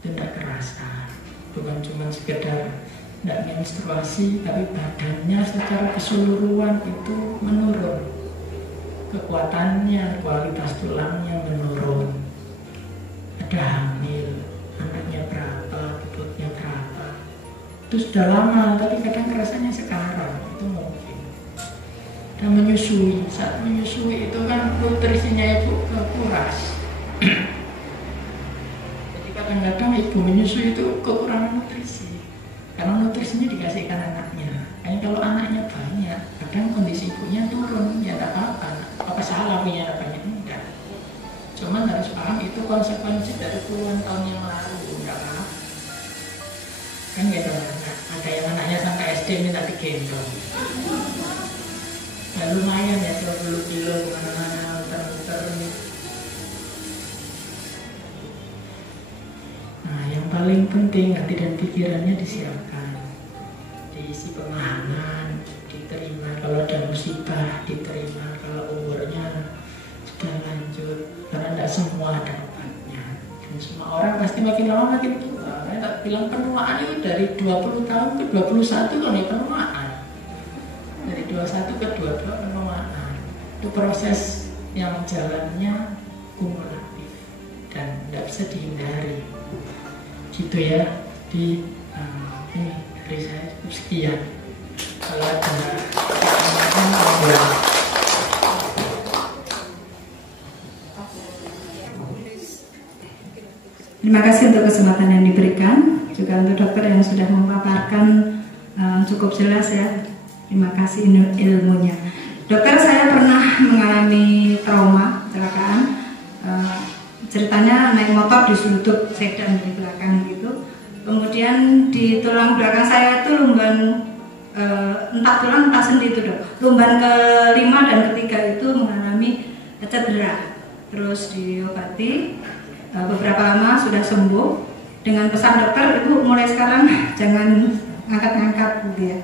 Tidak kerasa, bukan cuma sekedar tidak menstruasi, tapi badannya secara keseluruhan itu menurun, kekuatannya, kualitas tulangnya menurun. Ada hamil, anaknya berapa, bobotnya berapa, itu sudah lama, tapi kadang rasanya sekarang itu mungkin. dan menyusui. Saat menyusui itu kan nutrisinya ibu kekuras. Jadi kadang-kadang ibu menyusui itu kekurangan nutrisi, karena nutrisinya dikasihkan anaknya. Hanya kalau anaknya banyak, kadang kondisi ibunya turun, ya tidak apa-apa salah punya anak banyak, enggak. Cuman harus paham itu konsekuensi dari puluhan tahun yang lalu, enggak apa-apa. Kan gitu, ada yang anaknya sampai SD minta digendong. Ya lumayan ya, 20 kilo kemana-mana, muter-muter. Nah, yang paling penting hati dan pikirannya disiapkan, diisi pemahaman, diterima kalau ada musibah, diterima kalau umurnya sudah lanjut, karena tidak semua ada obatnya. Dan semua orang pasti makin lama makin tua. Saya tak bilang penuaan itu dari 20 tahun ke 21 kan ya penuaan. Dari 21 ke 22 penuaan. Itu proses yang jalannya kumulatif dan tidak bisa dihindari. Gitu ya. Di ini dari saya sekian. Kalau ada Terima kasih untuk kesempatan yang diberikan, juga untuk dokter yang sudah memaparkan cukup jelas ya. Terima kasih ilmunya. Dokter, saya pernah mengalami trauma, kecelakaan. Ceritanya naik motor diselutut sedan di belakang gitu. Kemudian di tulang belakang saya itu lumban, entah tulang entah sendi itu dok. Lumban ke-5 dan ke-3 itu mengalami cedera. Terus diobati. Beberapa lama sudah sembuh. Dengan pesan dokter, ibu mulai sekarang jangan angkat-angkat gitu ya,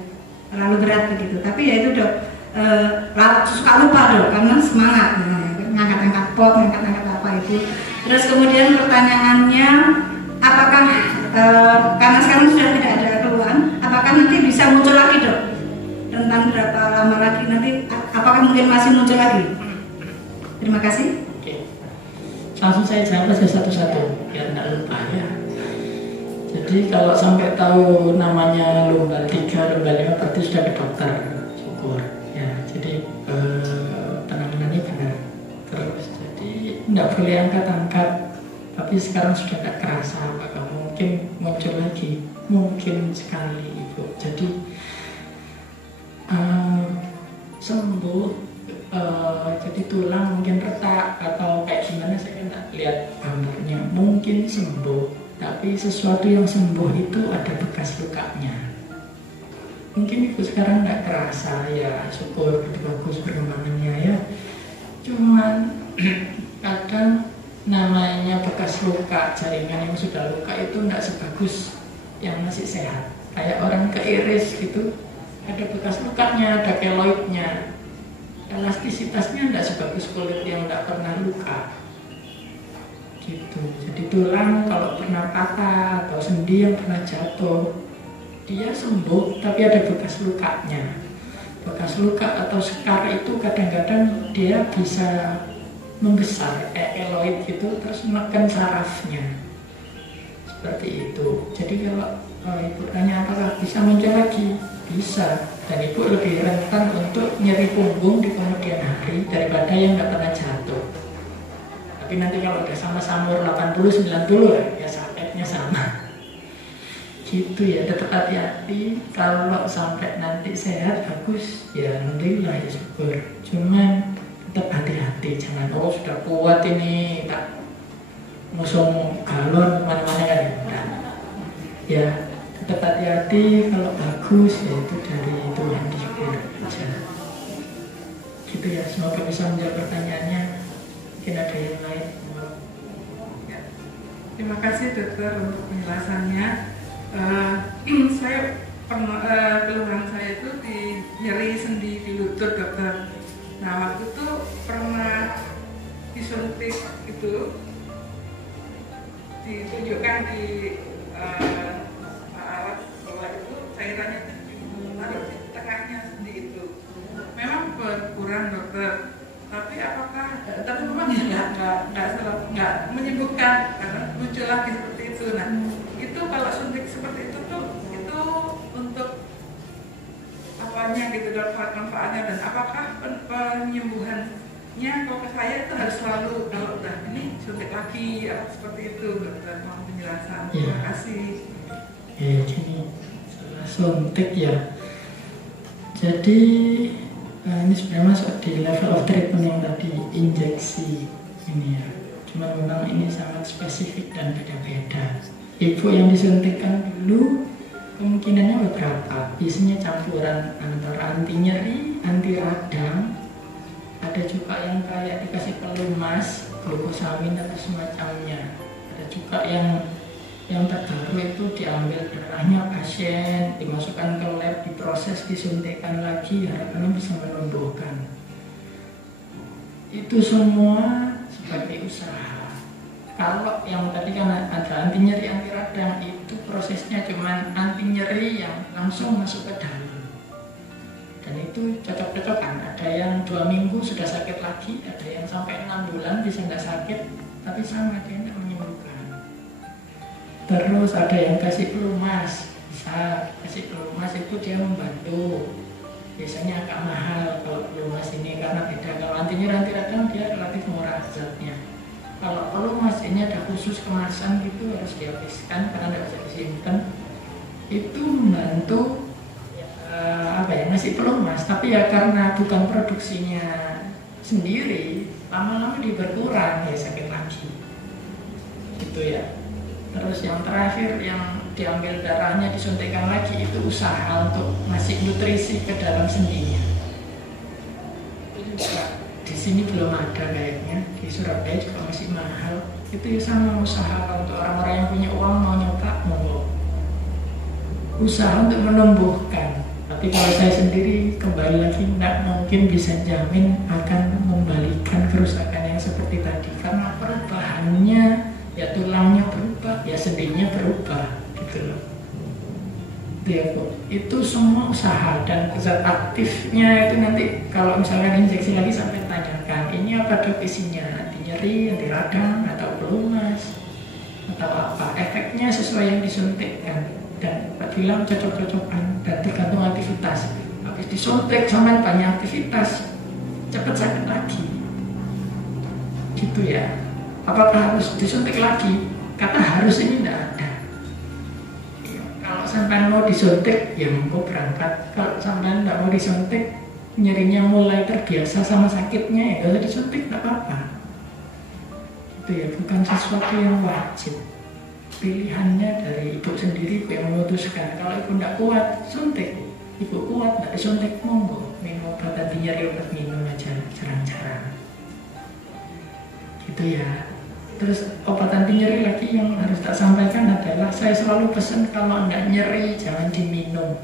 terlalu berat begitu. Tapi ya itu dok, suka lupa dok, karena semangat ngangkat-angkat pot, ngangkat-angkat apa itu. Terus kemudian pertanyaannya, apakah karena sekarang sudah tidak ada keluhan, apakah nanti bisa muncul lagi dok? Rentang berapa lama lagi nanti? Apakah mungkin masih muncul lagi? Terima kasih. Langsung saya jawab saja satu-satu biar tidak lupa ya. Jadi kalau sampai tahu namanya lumban 3, lumban 5 berarti sudah ke dokter, syukur ya. Jadi penanganannya benar. Terus jadi tidak boleh angkat-angkat. Tapi sekarang sudah tidak kerasa, apakah mungkin muncul lagi? Mungkin sekali ibu. Jadi sembuh. Jadi tulang mungkin retak atau kayak gimana saya tidak lihat gambarnya, mungkin sembuh, tapi sesuatu yang sembuh itu ada bekas lukanya. Mungkin ibu sekarang tidak terasa ya, syukur itu bagus perkembangannya ya. Cuman kadang namanya bekas luka, jaringan yang sudah luka itu tidak sebagus yang masih sehat. Kayak orang keiris gitu, ada bekas lukanya, ada keloidnya. Elastisitasnya tidak sebagus kulit yang tidak pernah luka gitu. Jadi tulang kalau pernah patah atau sendi yang pernah jatuh, dia sembuh tapi ada bekas lukanya. Bekas luka atau sekar itu kadang-kadang dia bisa membesar kayak keloid gitu, terus menekan sarafnya seperti itu. Jadi kalau ibu tanya apakah bisa muncul lagi, bisa. Dan ibu lebih rentan untuk nyeri punggung di kemudian hari daripada yang nggak pernah jatuh. Tapi nanti kalau udah sama-sama umur 80-90 ya sakitnya sama. Gitu ya, tetap hati-hati. Kalau sampai nanti sehat bagus, ya alhamdulillah ya syukur. Cuman tetap hati-hati, jangan sudah kuat ini tak musuh galon kemana-mana kan ya. Tetap hati-hati, kalau bagus ya itu dari Tuhan disyukur aja. Gitu ya, semoga bisa menjawab pertanyaannya. Mungkin ada yang lain. Ya. Terima kasih dokter untuk penjelasannya. Saya pernah keluhan saya itu di nyeri sendi di lutut dokter. Nah waktu itu pernah disuntik itu, ditunjukkan di alat bahwa itu cairannya menaruh di tengahnya sendi itu. Memang berkurang dokter, tapi memang nggak menyembuhkan karena muncul lagi seperti itu. Nah itu kalau suntik seperti itu tuh itu untuk apanya gitu dok, manfaatnya, dan apakah penyembuhannya kalau ke saya itu harus selalu kalau udah ini suntik lagi atau seperti itu dokter, mohon penjelasan. Terima kasih. Gini, setelah suntik ya, jadi ini sebenarnya masuk di level of treatment yang tadi, injeksi ini ya. Cuma memang ini sangat spesifik dan beda-beda. Ibu yang disuntikkan dulu kemungkinannya beberapa, biasanya campuran antara anti nyeri, anti radang, ada juga yang kayak dikasih pelumas, glukosamin atau semacamnya. Ada juga yang terbaru itu diambil darahnya pasien, dimasukkan ke lab, diproses, disuntikkan lagi, harapannya bisa menumbuhkan. Itu semua sebagai usaha. Kalau yang tadi kan ada anti nyeri, anti radang, itu prosesnya cuma anti nyeri yang langsung masuk ke dalam. Dan itu cocok-cocokan. Ada yang 2 minggu sudah sakit lagi, ada yang sampai 6 bulan bisa tidak sakit, tapi sama dia tidak menyembuhkan. Terus ada yang kasih pelumas, bisa kasih pelumas itu dia membantu. Biasanya agak mahal kalau pelumas ini karena beda. Kalau anti nyeri, anti radang dia relatif murah zatnya. Kalau pelumas ini ada khusus kemasan gitu, harus dihabiskan karena tidak bisa disimpan. Itu membantu ngasih pelumas, tapi ya karena bukan produksinya sendiri, lama-lama dia berkurang, ya sakit lagi gitu ya. Terus yang terakhir yang diambil darahnya, disuntikkan lagi, itu usaha untuk ngasih nutrisi ke dalam sendinya. Di sini belum ada kayaknya, di Surabaya juga masih mahal. Itu ya sama usaha untuk orang-orang yang punya uang mau nyoba, monggo. Usaha untuk menumbuhkan. Tapi kalau saya sendiri kembali lagi tidak mungkin bisa jamin akan membalikan kerusakan yang seperti tadi, karena perubahannya ya tulangnya berubah, ya sendinya berubah gitu loh. Itu semua usaha, dan zat aktifnya itu nanti kalau misalkan injeksi lagi sampai tanyakan ini apa dok isinya, anti nyeri, anti radang, atau pelumas, atau apa, efeknya sesuai yang disuntikkan. Dan Pak bilang cocok-cocokan dan tergantung aktivitas. Habis disuntik sampai banyak aktivitas, cepat sakit lagi gitu ya. Apakah harus disuntik lagi? Kata harus ini tidak ada. Kalau sampai mau disuntik, ya mau berangkat. Kalau sampai tidak mau disuntik, nyerinya mulai terbiasa sama sakitnya, ya kalau disuntik tidak apa-apa. Itu ya, bukan sesuatu yang wajib. Pilihannya dari ibu sendiri, ibu yang memutuskan. Kalau ibu tidak kuat, suntik. Ibu kuat, tidak disuntik, monggo. Minum obat anti nyeri, obat minum aja, jarang-jarang. Gitu ya. Terus obat anti nyeri lagi yang harus tak sampaikan adalah, saya selalu pesan kalau tidak nyeri jangan diminum.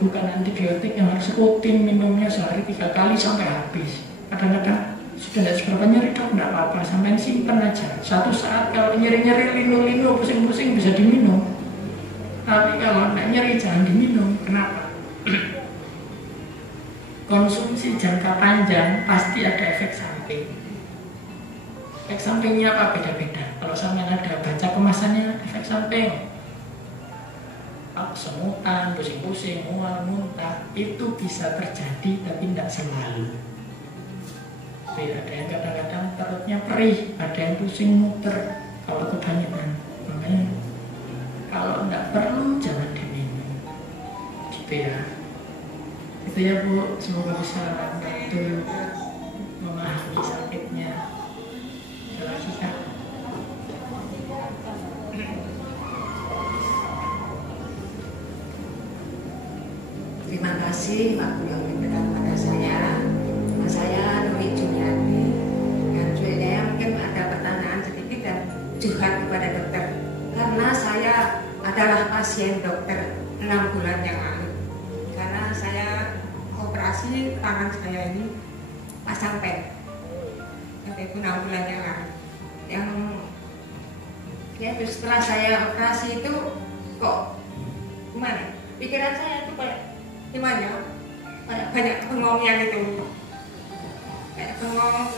Bukan antibiotik yang harus rutin minumnya sehari 3 kali sampai habis. Kadang-kadang sudah tidak seberapa nyeri dok, tidak apa-apa, sampai simpen aja. Suatu saat kalau nyeri-nyeri, linu-linu, pusing-pusing bisa diminum. Tapi kalau tidak nyeri jangan diminum. Kenapa? Konsumsi jangka panjang pasti ada efek samping. Efek sampingnya apa? Beda-beda. Kalau sampai ada baca kemasannya, efek samping semutan, pusing-pusing, mual, muntah, itu bisa terjadi tapi tidak selalu. Ada yang kadang-kadang perutnya perih, ada yang pusing muter kalau kebanyakan. Makanya kalau tidak perlu jangan diminum gitu ya. Itu ya Bu, semoga bisa membantu memahami sakitnya. Terima kasih waktu yang diberikan pada saya. Nama saya Nuri Juliani. Dan saya mungkin ada pertanyaan sedikit dan curhat kepada dokter. Karena saya adalah pasien dokter 6 bulan yang lalu. Karena saya operasi tangan saya ini pasang pen. Itu 6 bulan yang lalu. Yang ya setelah saya operasi itu kok gimana? Pikiran saya itu kayak gimana? Banyak bengongnya gitu. Kayak bengong,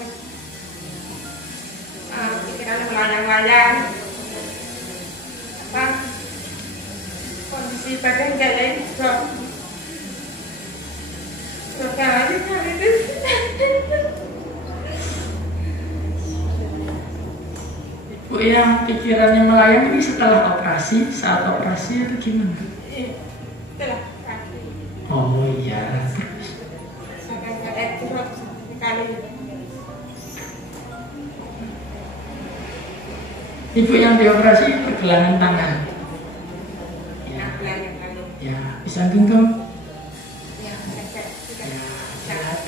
pikirannya melayang-layang. Kondisi badan saya ini juga yang pikirannya melayang ini setelah operasi, saat operasi itu gimana? Setelah operasi. Oh iya. Sampai ada drop sekali. Ibu yang dioperasi pergelangan tangan. Nah, bulan yang lalu. Ya, bisa genggam. Ya, saya sudah.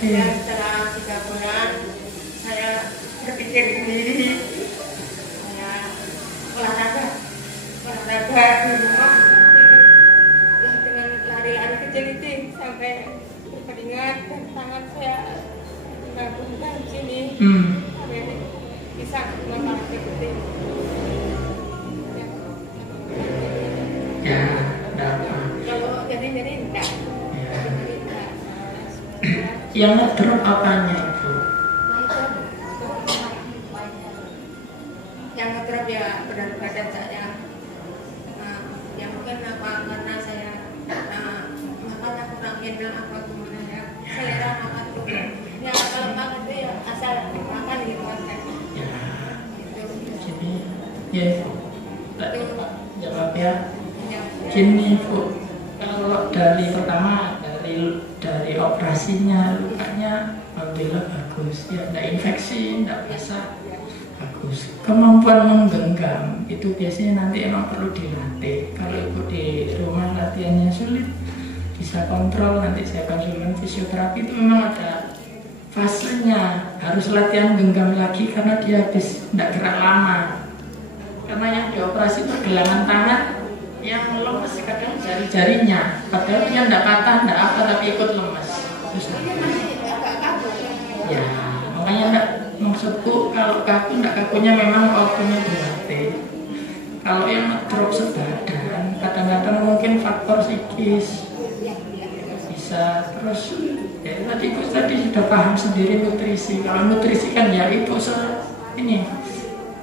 Ya, Setelah 3 bulan, saya berpikir sendiri. Saya olahraga di rumah. Ya, dengan lari-lari kecil itu sampai berkeringat dan tangan saya nggak bergerak di sini. Sampai bisa melakukan seperti ini. Ya, enggak apa. Kalau jadi enggak. Ya. Yang ngedrop apanya Ibu? Yang ngedrop ya berat badan saya. Yang mungkin apa karena saya makan aku kurang enak apa gimana ya. Selera makan tuh. Ya kalau makan itu ya asal makan gitu aja. Ya, Gitu. gini, ya, jawab ya. Ya. Gini Bu, kalau dari pertama dari operasinya lukanya alhamdulillah bagus, ya tidak infeksi, tidak basah, bagus. Kemampuan menggenggam itu biasanya nanti emang perlu dilatih. Kalau Ibu di rumah latihannya sulit, bisa kontrol. Nanti saya konsultan fisioterapi itu memang ada fasenya, harus latihan genggam lagi karena dia habis tidak gerak lama. Karena yang dioperasi pergelangan tangan yang lemes kadang jari-jarinya, padahal dia tidak patah, tidak apa, tapi ikut lemes. Terus, ya, makanya enggak, maksudku kalau kaku tidak kakunya memang waktunya dilatih. Kalau yang drop sebadan, kadang-kadang mungkin faktor psikis bisa. Terus ya tadi sudah paham sendiri nutrisi. Kalau nutrisi kan ya itu ini.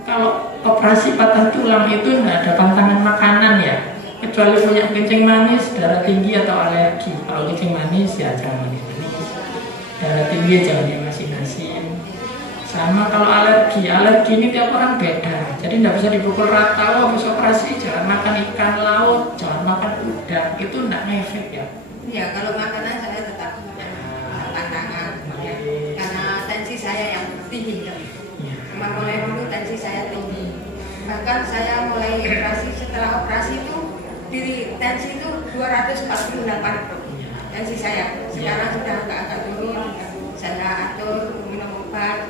Kalau operasi patah tulang itu tidak ada pantangan makanan ya, kecuali punya kencing manis, darah tinggi atau alergi. Kalau kencing manis ya jangan manis-manis, darah tinggi jangan dimasin-masin. Sama kalau alergi ini tiap orang beda, jadi tidak bisa dipukul rata. Oh, habis operasi jangan makan ikan laut, jangan makan udang, itu tidak ngefek ya. Ya kalau makanan saya tetap pantangan ya. Karena tensi saya yang tinggi. Memang mulai dulu tensi saya tinggi. Bahkan saya mulai operasi, setelah operasi itu di tensi itu 248 tensi saya. Sekarang sudah agak turun. Saya atur minum obat.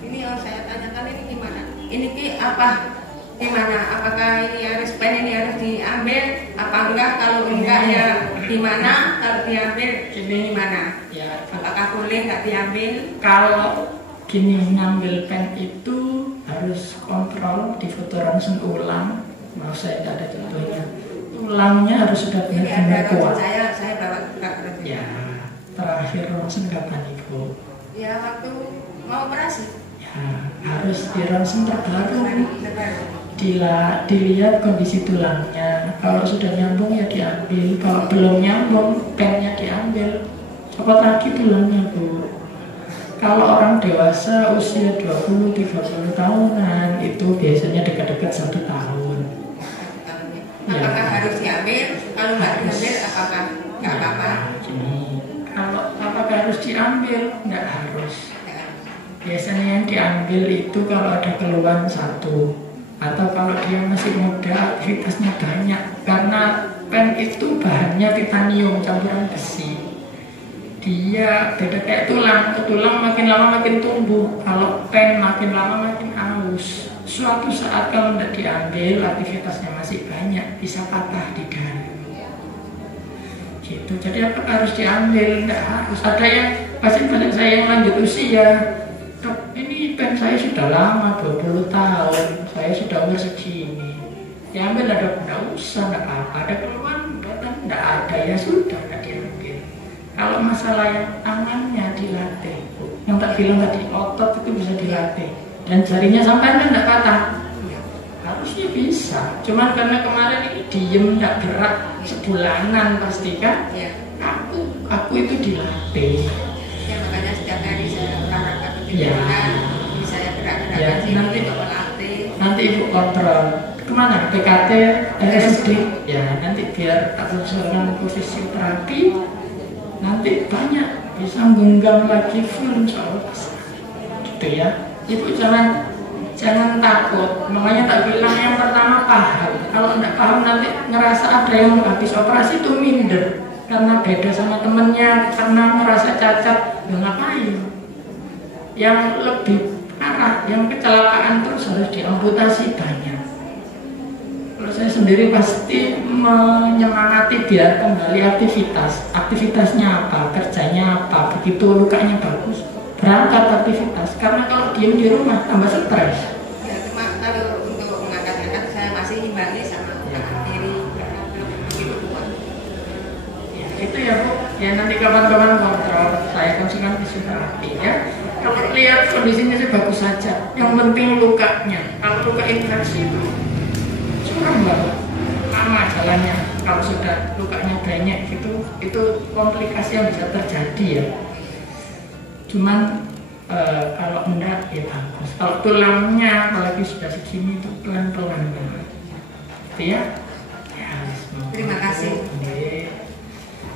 Ini yang saya tanyakan ini gimana? Ini apa? Gimana? Apakah ini harus pen ini harus diambil? Apa enggak? Kalau enggak ya gimana? Kalau diambil gimana? Ya, Apakah boleh nggak diambil? kalau gini ngambil pen itu harus kontrol di foto ronsen ulang. Mau saya tidak ada contohnya. Tulangnya harus sudah benar-benar kuat. Saya bawa juga. Ya, terakhir ronsen kapan Ibu? Ya waktu mau operasi. Ya, harus di ronsen terbaru. Dilihat kondisi tulangnya. Kalau sudah nyambung ya diambil. Kalau belum nyambung, pennya diambil. Copot lagi tulangnya Bu. Kalau orang dewasa usia 20-30 tahunan itu biasanya dekat-dekat 1 tahun. Apakah harus diambil? Kalau nggak diambil, apakah nggak apa-apa? Gini, kalau apakah harus diambil? Nggak harus. Biasanya yang diambil itu kalau ada keluhan 1, atau kalau dia masih muda aktivitasnya banyak. Karena pen itu bahannya titanium campuran besi. Dia beda kayak tulang makin lama makin tumbuh. Kalau pen makin lama makin aus. Suatu saat kalau tidak diambil, aktivitasnya masih banyak, bisa patah di dalam. Gitu. Jadi apa harus diambil? Tidak harus. Ada yang pasien-pasien saya yang lanjut usia, Dok, ini pen saya sudah lama, 20 tahun, saya sudah umur segini. Diambil ada, tidak usah, tidak apa-apa. Ada keluhan, tidak ada, ya sudah, tidak diambil. Kalau masalah yang tangannya dilatih, yang tak bilang tadi otot itu bisa dilatih, dan jarinya sampai kan tidak patah, harusnya bisa. Cuman karena kemarin ini diem tidak gerak sebulanan pasti kan, aku itu dilatih. Ya makanya setiap hari saya olahraga Ya. begini, saya gerak-gerak Ya, nanti ibu kontrol kemana, PKT, RSD, ya nanti biar tak usulkan ke fisioterapi, nanti banyak bisa menggenggam lagi full insya gitu ya. Ibu jangan takut, makanya tak bilang yang pertama paham. Kalau tidak paham nanti ngerasa ada yang habis operasi itu minder karena beda sama temennya, karena merasa cacat, ya ngapain. Yang lebih parah, yang kecelakaan terus harus diamputasi banyak. Kalau saya sendiri pasti menyemangati biar kembali aktivitasnya apa, kerjanya apa, begitu lukanya bagus berangkat aktivitas, karena kalau diem di rumah tambah stres. Ya, cuma kalau untuk mengangkat-angkat saya masih imbangi sama tangan kiri, begitu kuat. Ya, itu ya Bu, ya nanti kawan-kawan kontrol, saya konsultan fisioterapi ya. Kalau lihat kondisinya sih bagus saja, yang penting lukanya. Kalau luka infeksi itu suram banget, lama jalannya. Kalau sudah lukanya banyak gitu, itu komplikasi yang bisa terjadi ya. Cuman kalau enggak ya bagus. Kalau tulangnya apalagi sudah segini itu pelan-pelan banget. Gitu ya. Ya, Terima kasih.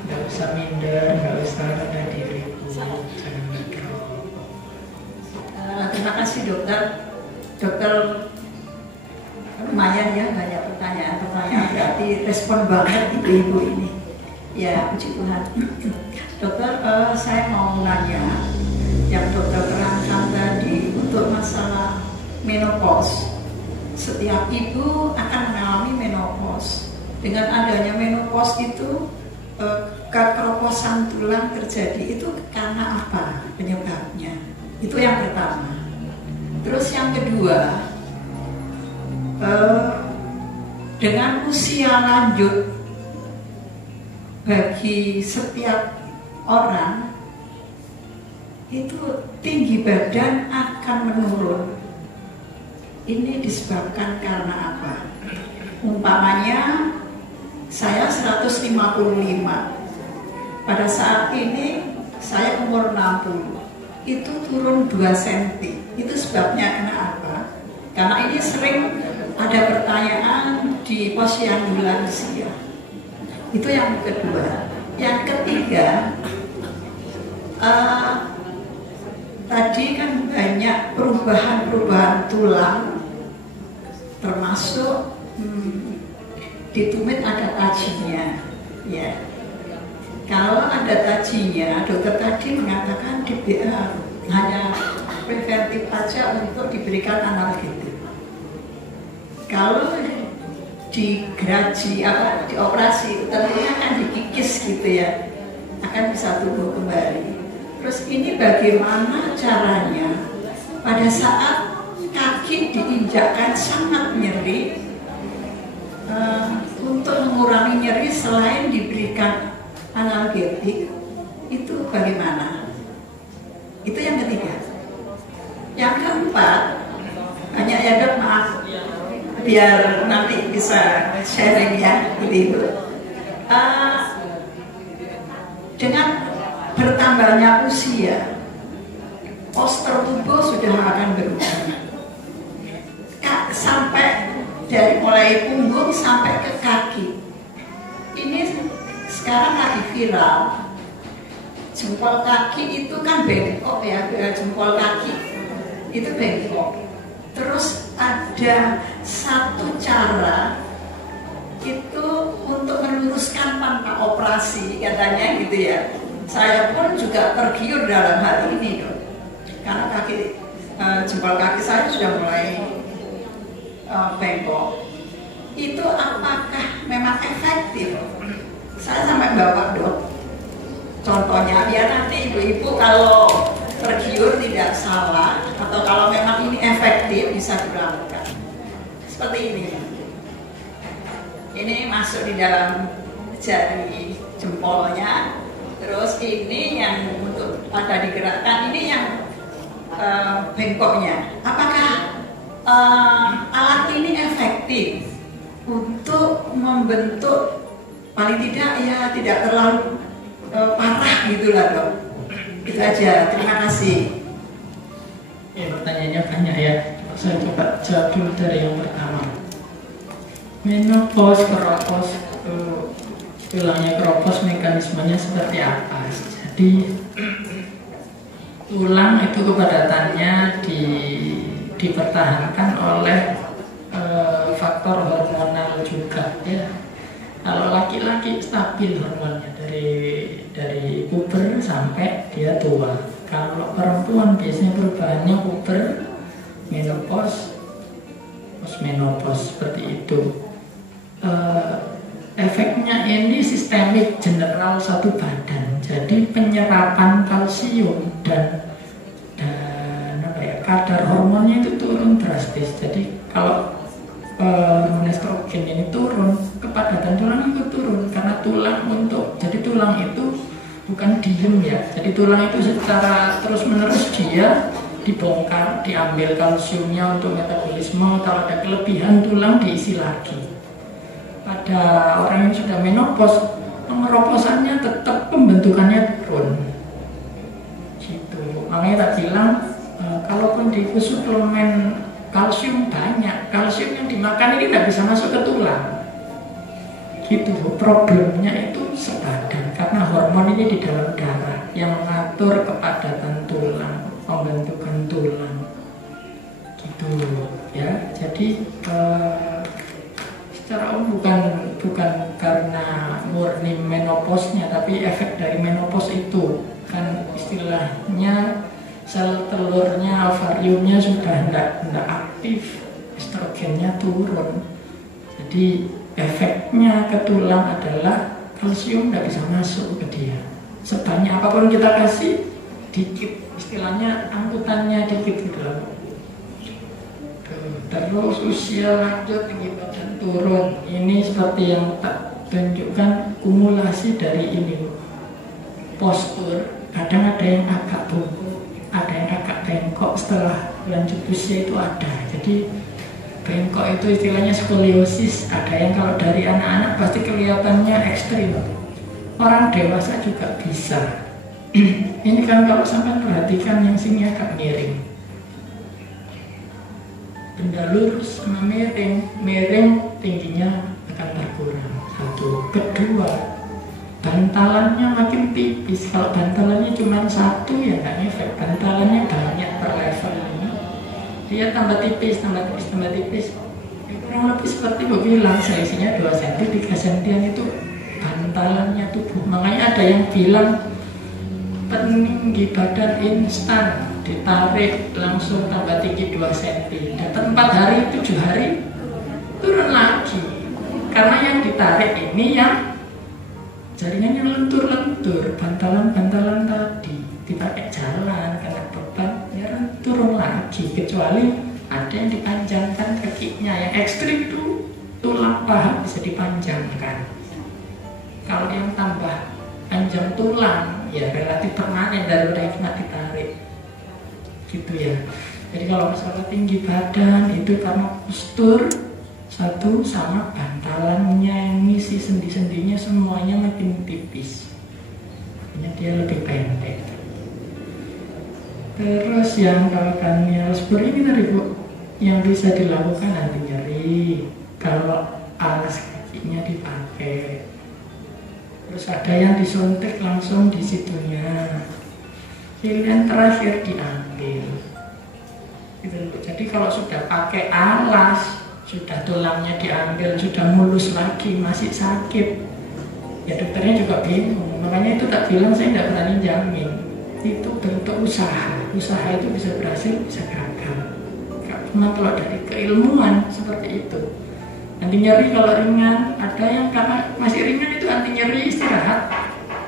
Nggak usah minder, nggak usah rendah diri, jangan mikro. Terima kasih dokter. Dokter lumayan ya, banyak pertanyaan berarti respon banget ibu-ibu ini. Ya, puji Tuhan. Dokter, saya mau nanya yang dokter terangkan tadi untuk masalah menopause. Setiap ibu akan mengalami menopause. Dengan adanya menopause itu kekeroposan tulang terjadi. Itu karena apa penyebabnya? Itu yang pertama. Terus yang kedua, dengan usia lanjut bagi setiap orang itu tinggi badan akan menurun. Ini disebabkan karena apa? Umpamanya saya 155, pada saat ini saya umur 60, itu turun 2 cm. Itu sebabnya kenapa? Karena ini sering ada pertanyaan di posyandu lansia. Itu yang kedua. Yang ketiga, tadi kan banyak perubahan tulang, termasuk di tumit ada tajinya, ya. Kalau ada tajinya, dokter tadi mengatakan hanya preventif aja untuk diberikan analgetik. Kalau digeraji dioperasi, tentunya akan dikikis gitu ya, akan bisa tumbuh kembali. Terus ini bagaimana caranya pada saat kaki diinjakkan sangat nyeri, untuk mengurangi nyeri selain diberikan analgetik, itu bagaimana? Itu yang ketiga. Yang keempat, hanya ya dok, maaf, biar nanti bisa sharing ya ibu. Dengan bertambahnya usia, postur tubuh sudah akan berubah. Sampai dari mulai punggung sampai ke kaki. Ini sekarang lagi viral. Jempol kaki itu kan bengkok ya, jempol kaki itu bengkok. Terus ada satu cara itu untuk meluruskan tanpa operasi katanya gitu ya. Saya pun juga tergiur dalam hal ini dong, karena jempol kaki saya sudah mulai bengkok. Itu apakah memang efektif? Saya sampai bawa dok contohnya, biar nanti ibu-ibu kalau tergiur tidak salah, atau kalau memang ini efektif bisa dilakukan. Seperti ini. Ini masuk di dalam jari jempolnya. Terus ini yang untuk pada digerakkan, ini yang bengkoknya. Apakah alat ini efektif untuk membentuk paling tidak ya tidak terlalu parah gitulah dok? Itu aja. Terima kasih. Pertanyaannya banyak ya. Saya coba jawab dulu dari yang pertama. Menopause, keropos, tulangnya keropos, mekanismenya seperti apa? Jadi tulang itu kepadatannya dipertahankan oleh faktor hormonal juga ya. Kalau laki-laki stabil hormonnya dari puber sampai dia tua. Kalau perempuan biasanya perubahannya puber, menopause, postmenopause seperti itu. Efeknya ini sistemik general satu badan. Jadi penyerapan kalsium dan kadar hormonnya itu turun drastis. Jadi kalau hormon estrogen ini turun, kepadatan tulang itu turun karena tulang itu bukan diem ya. Jadi tulang itu secara terus menerus dia dibongkar, diambil kalsiumnya untuk metabolisme. Kalau ada kelebihan tulang diisi lagi. Pada orang yang sudah menopause, pengeroposannya tetap pembentukannya turun. Gitu. Makanya tak bilang kalaupun di suplemen kalsium banyak, kalsium yang dimakan ini tidak bisa masuk ke tulang. Gitu. Problemnya itu sebadan karena hormon ini di dalam darah yang mengatur kepadatan tulang, pembentukan tulang. Gitu ya. Jadi secara umum bukan karena murni menopause-nya, tapi efek dari menopause itu kan istilahnya sel telurnya, ovariumnya sudah tidak aktif, estrogennya turun. Jadi efeknya ke tulang adalah kalsium tidak bisa masuk ke dia. Sebanyak apapun kita kasih, dikit, istilahnya angkutannya dikit gitu loh. Terus usia lanjut, tinggi badan turun. Ini seperti yang tak tunjukkan kumulasi dari ini. Postur, kadang ada yang agak bungkuk, ada yang agak bengkok setelah lanjut usia itu ada. Jadi bengkok itu istilahnya skoliosis. Ada yang kalau dari anak-anak pasti kelihatannya ekstrim. Orang dewasa juga bisa. Ini kan kalau sampai perhatikan yang sini agak miring. Benda lurus sama miring tingginya akan berkurang. Satu. Kedua, bantalannya makin tipis. Kalau bantalannya cuma satu ya nggak ngefek. Bantalannya banyak per level ini. Dia tambah tipis. Kurang lebih seperti gue bilang, selisihnya 2 cm, 3 cm itu bantalannya tubuh. Makanya ada yang bilang peninggi badan instan, ditarik langsung tambah tinggi 2 cm, dapat 4 hari, 7 hari turun lagi. Karena yang ditarik ini yang jaringannya lentur-lentur, bantalan-bantalan tadi dipakai jalan, kena beban, ya turun lagi. Kecuali ada yang dipanjangkan kakinya, yang ekstrim itu tulang paha bisa dipanjangkan. Kalau yang tambah panjang tulang, ya relatif permanen daripada yang cuma ditarik. Gitu ya. Jadi kalau masalah tinggi badan itu karena postur satu sama bantalannya yang ngisi sendi-sendinya semuanya makin tipis. Hanya dia lebih pendek. Terus yang kalau seperti ini tadi Bu, yang bisa dilakukan anti nyeri kalau alas kakinya dipakai. Terus ada yang disuntik langsung di situnya. Pilihan terakhir diambil. Gitu. Jadi kalau sudah pakai alas, sudah tulangnya diambil, sudah mulus lagi, masih sakit, ya dokternya juga bingung. Makanya itu tak bilang saya tidak berani jamin. Itu bentuk usaha. Usaha itu bisa berhasil, bisa gagal. Cuma kalau dari keilmuan seperti itu. Anti nyeri kalau ringan, ada yang karena masih ringan itu anti nyeri istirahat,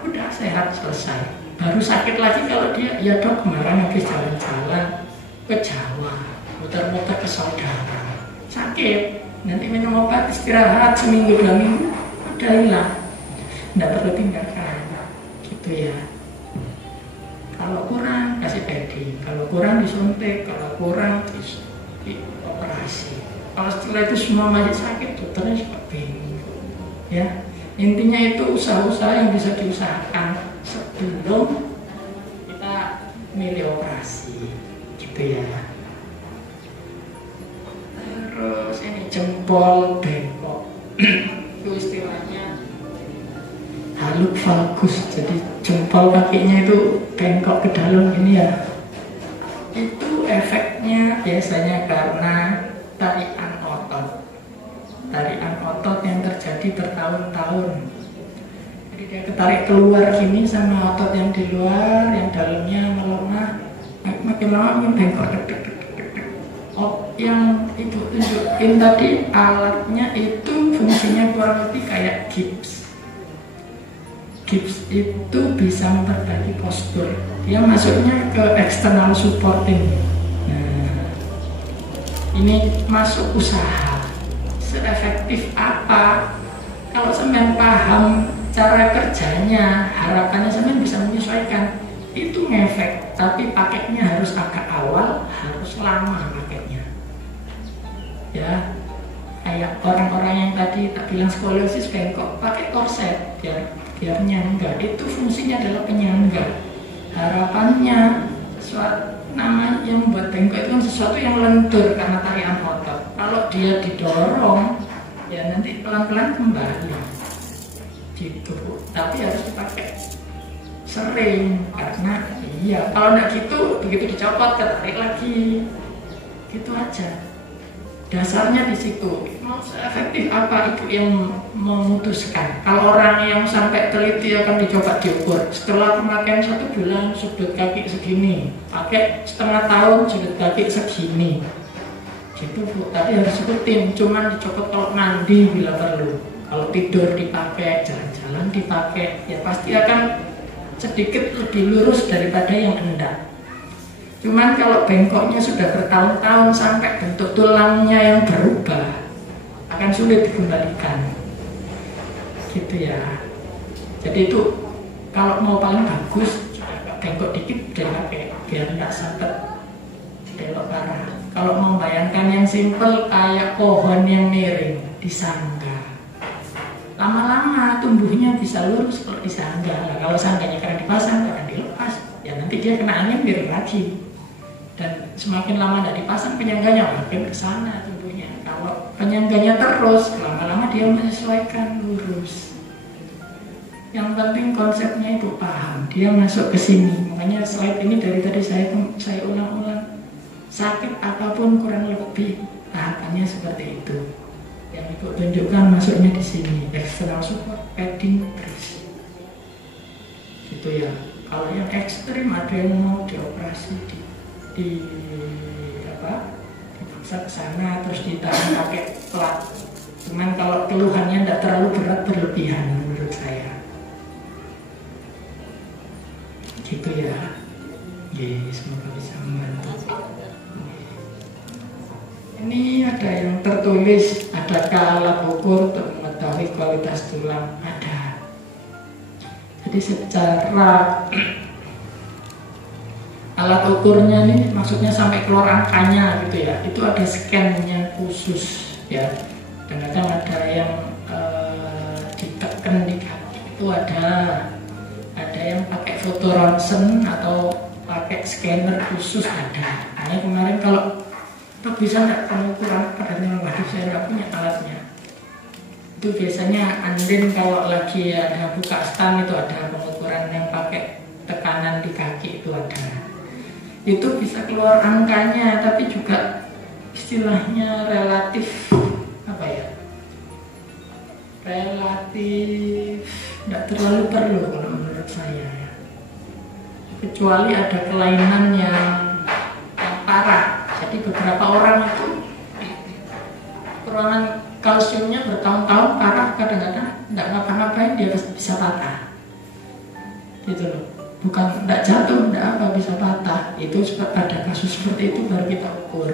udah sehat selesai. Baru sakit lagi kalau dia, ya dok kemarin habis jalan-jalan ke Jawa, muter-muter ke saudara, sakit, nanti minum obat istirahat seminggu 2 minggu, udah hilang, nggak perlu tinggalkan, gitu ya. Kalau kurang kasih pedi, kalau kurang disuntik, kalau kurang dioperasi. Kalau setelah itu semua masih sakit, dokternya juga bingung. Ya, intinya itu usaha-usaha yang bisa diusahakan sebelum kita milih operasi. gitu ya. Terus ini jempol bengkok. Itu istilahnya haluk valgus, jadi jempol kakinya itu bengkok ke dalam ini ya. Itu efeknya biasanya karena tarikan otot yang terjadi bertahun-tahun. Jadi dia ketarik keluar gini sama otot yang di luar, yang dalamnya melemah, makin lama makin bengkok. Yang itu tunjukin tadi alatnya itu fungsinya kurang lebih kayak gips. Gips itu bisa memperbaiki postur. Dia masuknya ke external supporting. Nah, ini masuk usaha. Seefektif apa? Kalau sampean paham cara kerjanya, harapannya sampean bisa menyesuaikan. Itu ngefek, tapi pakainya harus agak awal, harus lama pakainya. Ya, kayak orang-orang yang tadi tak bilang skoliosis bengkok, pakai korset biar nyangga. Itu fungsinya adalah penyangga. Harapannya nama yang membuat bengkok itu kan sesuatu yang lentur karena tarian otot. Kalau dia didorong, ya nanti pelan-pelan kembali gitu. Tapi harus dipakai sering karena kalau enggak gitu begitu dicopot ketarik lagi, gitu aja. Dasarnya di situ. Mau seefektif apa itu yang memutuskan. Kalau orang yang sampai teliti akan dicoba diukur. Setelah pemakaian 1 bulan sudut kaki segini, pakai setengah tahun sudut kaki segini. Gitu Bu. Tapi harus ikutin. Cuman dicopot kalau mandi bila perlu. Kalau tidur dipakai, jalan-jalan dipakai, ya pasti akan sedikit lebih lurus daripada yang enggak. Cuman kalau bengkoknya sudah bertahun-tahun sampai bentuk tulangnya yang berubah, akan sulit dikembalikan. Gitu ya. Jadi itu kalau mau paling bagus, sudah bengkok dikit dipakai biar nggak sampai belok parah. Kalau mau bayangkan yang simple kayak pohon yang miring disangga, lama-lama tumbuhnya bisa lurus kalau disangga. Kalau sangganya karena dipasang, karena dilepas, ya nanti dia kena angin miring lagi. Dan semakin lama tidak dipasang penyangganya, makin ke sana tumbuhnya. Kalau penyangganya terus, lama-lama dia menyesuaikan lurus. Yang penting konsepnya itu paham, dia masuk ke sini. Makanya slide ini dari tadi saya ulang-ulang. Sakit apapun kurang lebih tahapannya seperti itu. Yang ibu tunjukkan masuknya di sini, external support, padding, brace. Gitu ya. Kalau yang ekstrim ada yang mau dioperasi dipaksa ke sana terus ditahan pakai plat. Cuman kalau keluhannya tidak terlalu berat berlebihan menurut saya. Gitu ya. Semoga bisa membantu. Ini ada yang tertulis, adakah alat ukur untuk mengetahui kualitas tulang? Ada. Jadi secara alat ukurnya ini maksudnya sampai keluar angkanya gitu ya. Itu ada scan-nya khusus ya. Dan kadang ada yang ditekan di kaki itu ada yang pakai foto ronsen atau pakai scanner khusus ada. Hanya kemarin kalau bisa nggak pengukuran padanya, waduh saya nggak punya alatnya. Itu biasanya Andin kalau lagi ada buka stand itu ada pengukuran yang pakai tekanan di kaki itu ada. Itu bisa keluar angkanya, tapi juga istilahnya relatif relatif tidak terlalu perlu kalau menurut saya ya. Kecuali ada kelainan yang parah. Jadi beberapa orang itu kekurangan kalsiumnya bertahun-tahun parah, kadang-kadang tidak ngapa-ngapain dia bisa patah. Gitu loh. Bukan tidak jatuh, tidak apa, bisa patah. Itu pada kasus seperti itu baru kita ukur.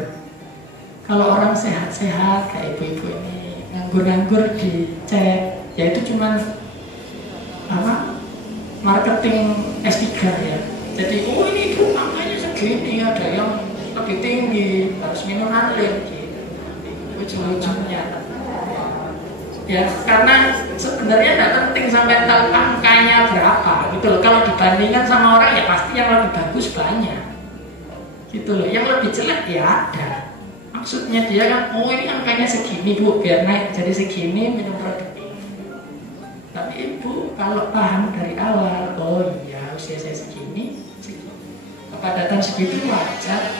Kalau orang sehat-sehat kayak ibu-ibu ini nganggur-nganggur dicek, ya itu cuman marketing S3 ya. Jadi ini itu angkanya segini, ada yang lebih tinggi, harus minum air gitu. Ujung-ujungnya ya, karena sebenarnya tidak penting sampai tahu angkanya berapa gitu loh. Kalau dibandingkan sama orang ya pasti yang lebih bagus banyak. gitu loh. Yang lebih jelek ya ada. Maksudnya dia kan, oh ini angkanya segini Bu, biar naik jadi segini minum produk ini. Tapi Ibu kalau paham dari awal, oh iya usia saya segini, kepadatan segitu wajar.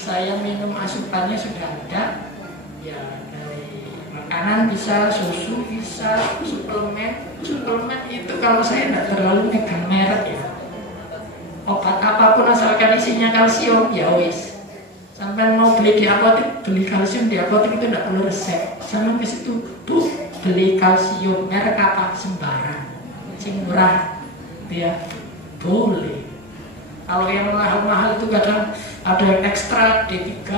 Saya minum asupannya sudah ada, ya dari makanan bisa, susu bisa, suplemen itu kalau saya tidak terlalu megang merek ya. Obat apapun asalkan isinya kalsium, ya wis. Sampai mau beli di apotek, beli kalsium di apotek itu tidak perlu resep. Sampai ke situ, Bu, beli kalsium merek apa sembarang, sing murah, dia boleh. Kalau yang mahal-mahal itu kadang ada yang ekstra D3,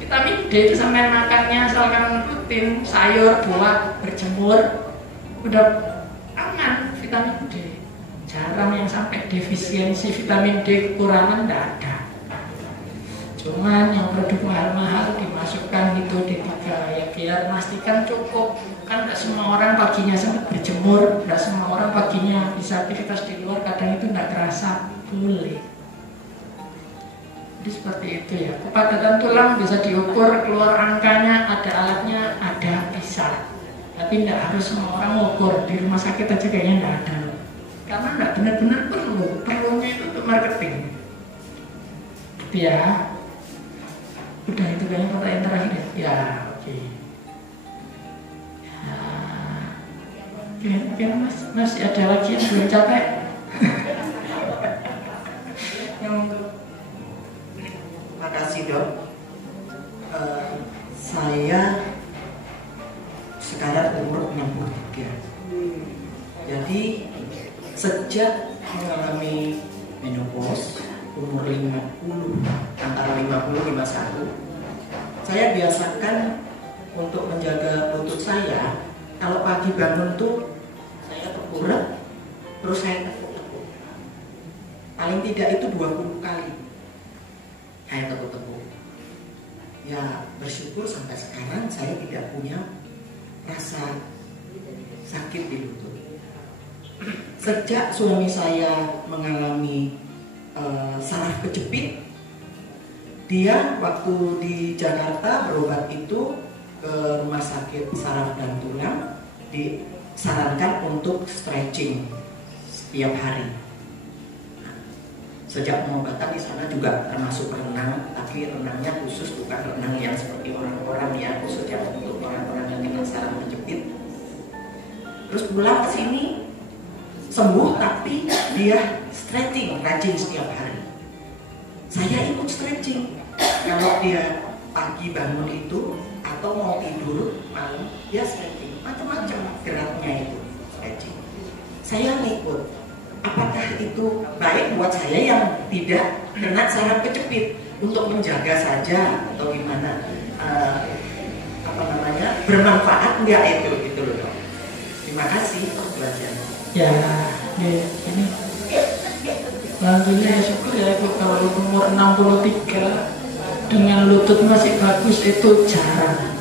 vitamin D itu sampai makannya asalkan rutin, sayur, buah, berjemur, udah aman vitamin D. Jarang yang sampai defisiensi vitamin D kekurangan, tidak ada. Cuman yang produk mahal-mahal dimasukkan itu D3 ya biar pastikan cukup. Kan tidak semua orang paginya sempat berjemur, tidak semua orang paginya bisa aktivitas di luar, kadang itu tidak terasa, boleh. Jadi seperti itu ya. Kepadatan tulang bisa diukur, keluar angkanya, ada alatnya, ada bisa. Tapi tidak harus semua orang mengukur. Di rumah sakit aja kayaknya tidak ada. Karena tidak benar-benar perlunya itu untuk marketing. Gitu ya. Udah itu kayaknya pertanyaan terakhir ya. Ya, oke. Oke, masih ada lagi yang belum capek. Makasih Dok. Saya sekarang umur 63. Jadi sejak mengalami menopause umur 50, antara 50-51, saya biasakan untuk menjaga lutut saya. Kalau pagi bangun tuh saya tengkurap, terus saya tekuk-tekuk. Paling tidak itu 20 kali saya tekuk-tekuk. Ya bersyukur sampai sekarang saya tidak punya rasa sakit di lutut. Sejak suami saya mengalami saraf kejepit, dia waktu di Jakarta berobat itu ke rumah sakit saraf dan tulang, disarankan untuk stretching setiap hari. Sejak pengobatan di sana juga termasuk renang, tapi renangnya khusus, bukan renang yang seperti orang-orang ya, khusus yang untuk orang-orang yang kena saraf kejepit. Terus pulang ke sini sembuh, tapi dia stretching rajin setiap hari. Saya ikut stretching. Kalau dia pagi bangun itu atau mau tidur malam, dia stretching. Macam-macam geraknya itu stretching. Saya ikut. Apakah itu baik buat saya yang tidak kena saraf kejepit, untuk menjaga saja atau gimana? Bermanfaat enggak itu gitu loh. Terima kasih pelajaran. Ya, ini alhamdulillah ya, syukur ya Ibu, kalau umur 63 dengan lutut masih bagus itu jarang.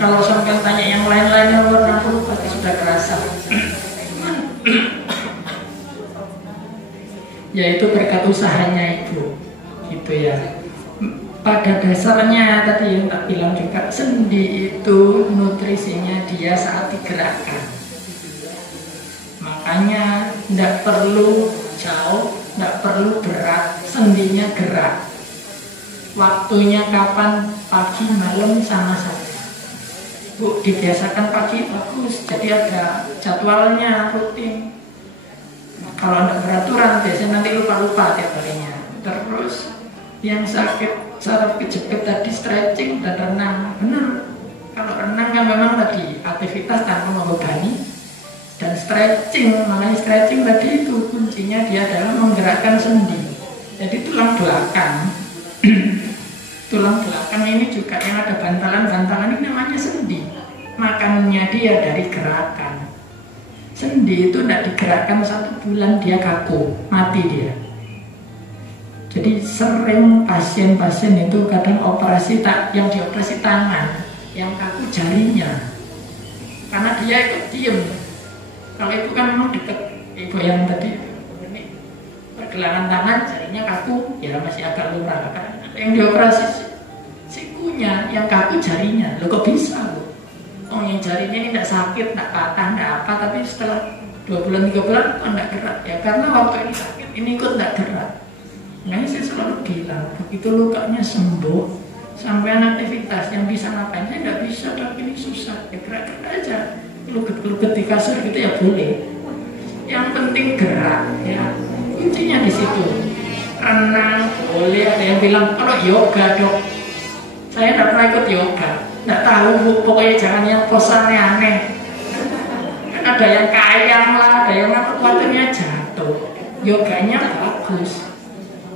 Kalau sampai tanya yang lain-lainnya umur 60 pasti sudah kerasa. Ya itu berkat usahanya Ibu, gitu ya. Pada dasarnya tadi yang tak bilang juga, sendi itu nutrisinya dia saat digerakkan. Makanya tidak perlu jauh, tidak perlu berat, sendinya gerak. Waktunya kapan, pagi, malam sama saja. Bu, dibiasakan pagi bagus, jadi ada jadwalnya rutin. Kalau ada peraturan, biasanya nanti lupa-lupa tiap harinya. Terus yang sakit saraf kejepit tadi stretching dan renang, benar. Kalau renang kan memang tadi aktivitas tanpa membebani, dan stretching, makanya stretching tadi itu kuncinya dia adalah menggerakkan sendi. Jadi tulang belakang, tulang belakang ini juga yang ada bantalan-bantalan ini namanya sendi. Makannya dia dari gerakan. Sendi itu tidak digerakkan 1 bulan dia kaku, mati dia. Jadi sering pasien-pasien itu kadang operasi yang dioperasi tangan, yang kaku jarinya, karena dia ikut diem. Kalau itu kan memang deket, Ibu yang tadi ini pergelangan tangan jarinya kaku, ya masih agak lumrah kan. Yang dioperasi sikunya, yang kaku jarinya. Loh kok bisa loh? Oh yang jarinya ini tidak sakit, tidak patah, tidak apa, tapi setelah 2 bulan 3 bulan kok tidak gerak ya karena waktu ini sakit, ini kok tidak gerak. Nah saya selalu bilang begitu lukanya sembuh, sampai aktivitas yang bisa ngapain saya nggak bisa, tapi ini susah, ya gerak-gerak aja. Luget-luget di kasur gitu ya boleh. Yang penting gerak ya, kuncinya di situ. Renang boleh, ada yang bilang kalau yoga dok, saya tidak pernah ikut yoga, tidak tahu bu, pokoknya jangan yang posannya aneh. Kan ada yang kayang lah, ada yang khawatirnya jatuh. Yoganya bagus,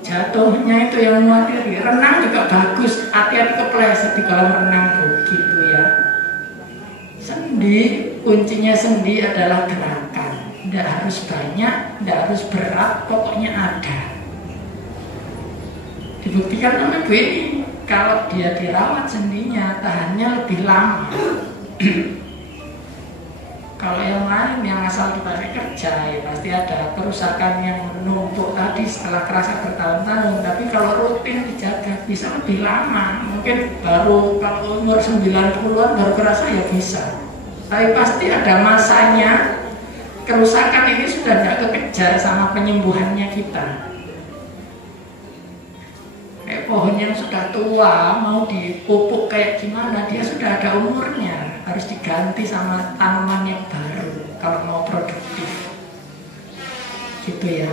jatuhnya itu yang mewakili. Renang juga bagus, hati-hati kepleset di kolam renang begitu ya. Sendi, kuncinya sendi adalah gerakan. Tidak harus banyak, tidak harus berat, pokoknya ada. Dibuktikan oleh Bu ini, kalau dia dirawat sendinya tahannya lebih lama. Kalau yang lain yang asal dipakai kerja ya pasti ada kerusakan yang menumpuk tadi setelah kerasa bertahun-tahun. Tapi kalau rutin dijaga bisa lebih lama. Mungkin baru kalau umur 90-an baru kerasa ya bisa. Tapi pasti ada masanya. Kerusakan ini sudah tidak kekejar sama penyembuhannya kita. Kayak pohon yang sudah tua mau dipupuk kayak gimana, dia sudah ada umurnya, harus diganti sama tanaman yang baru kalau mau produktif gitu ya.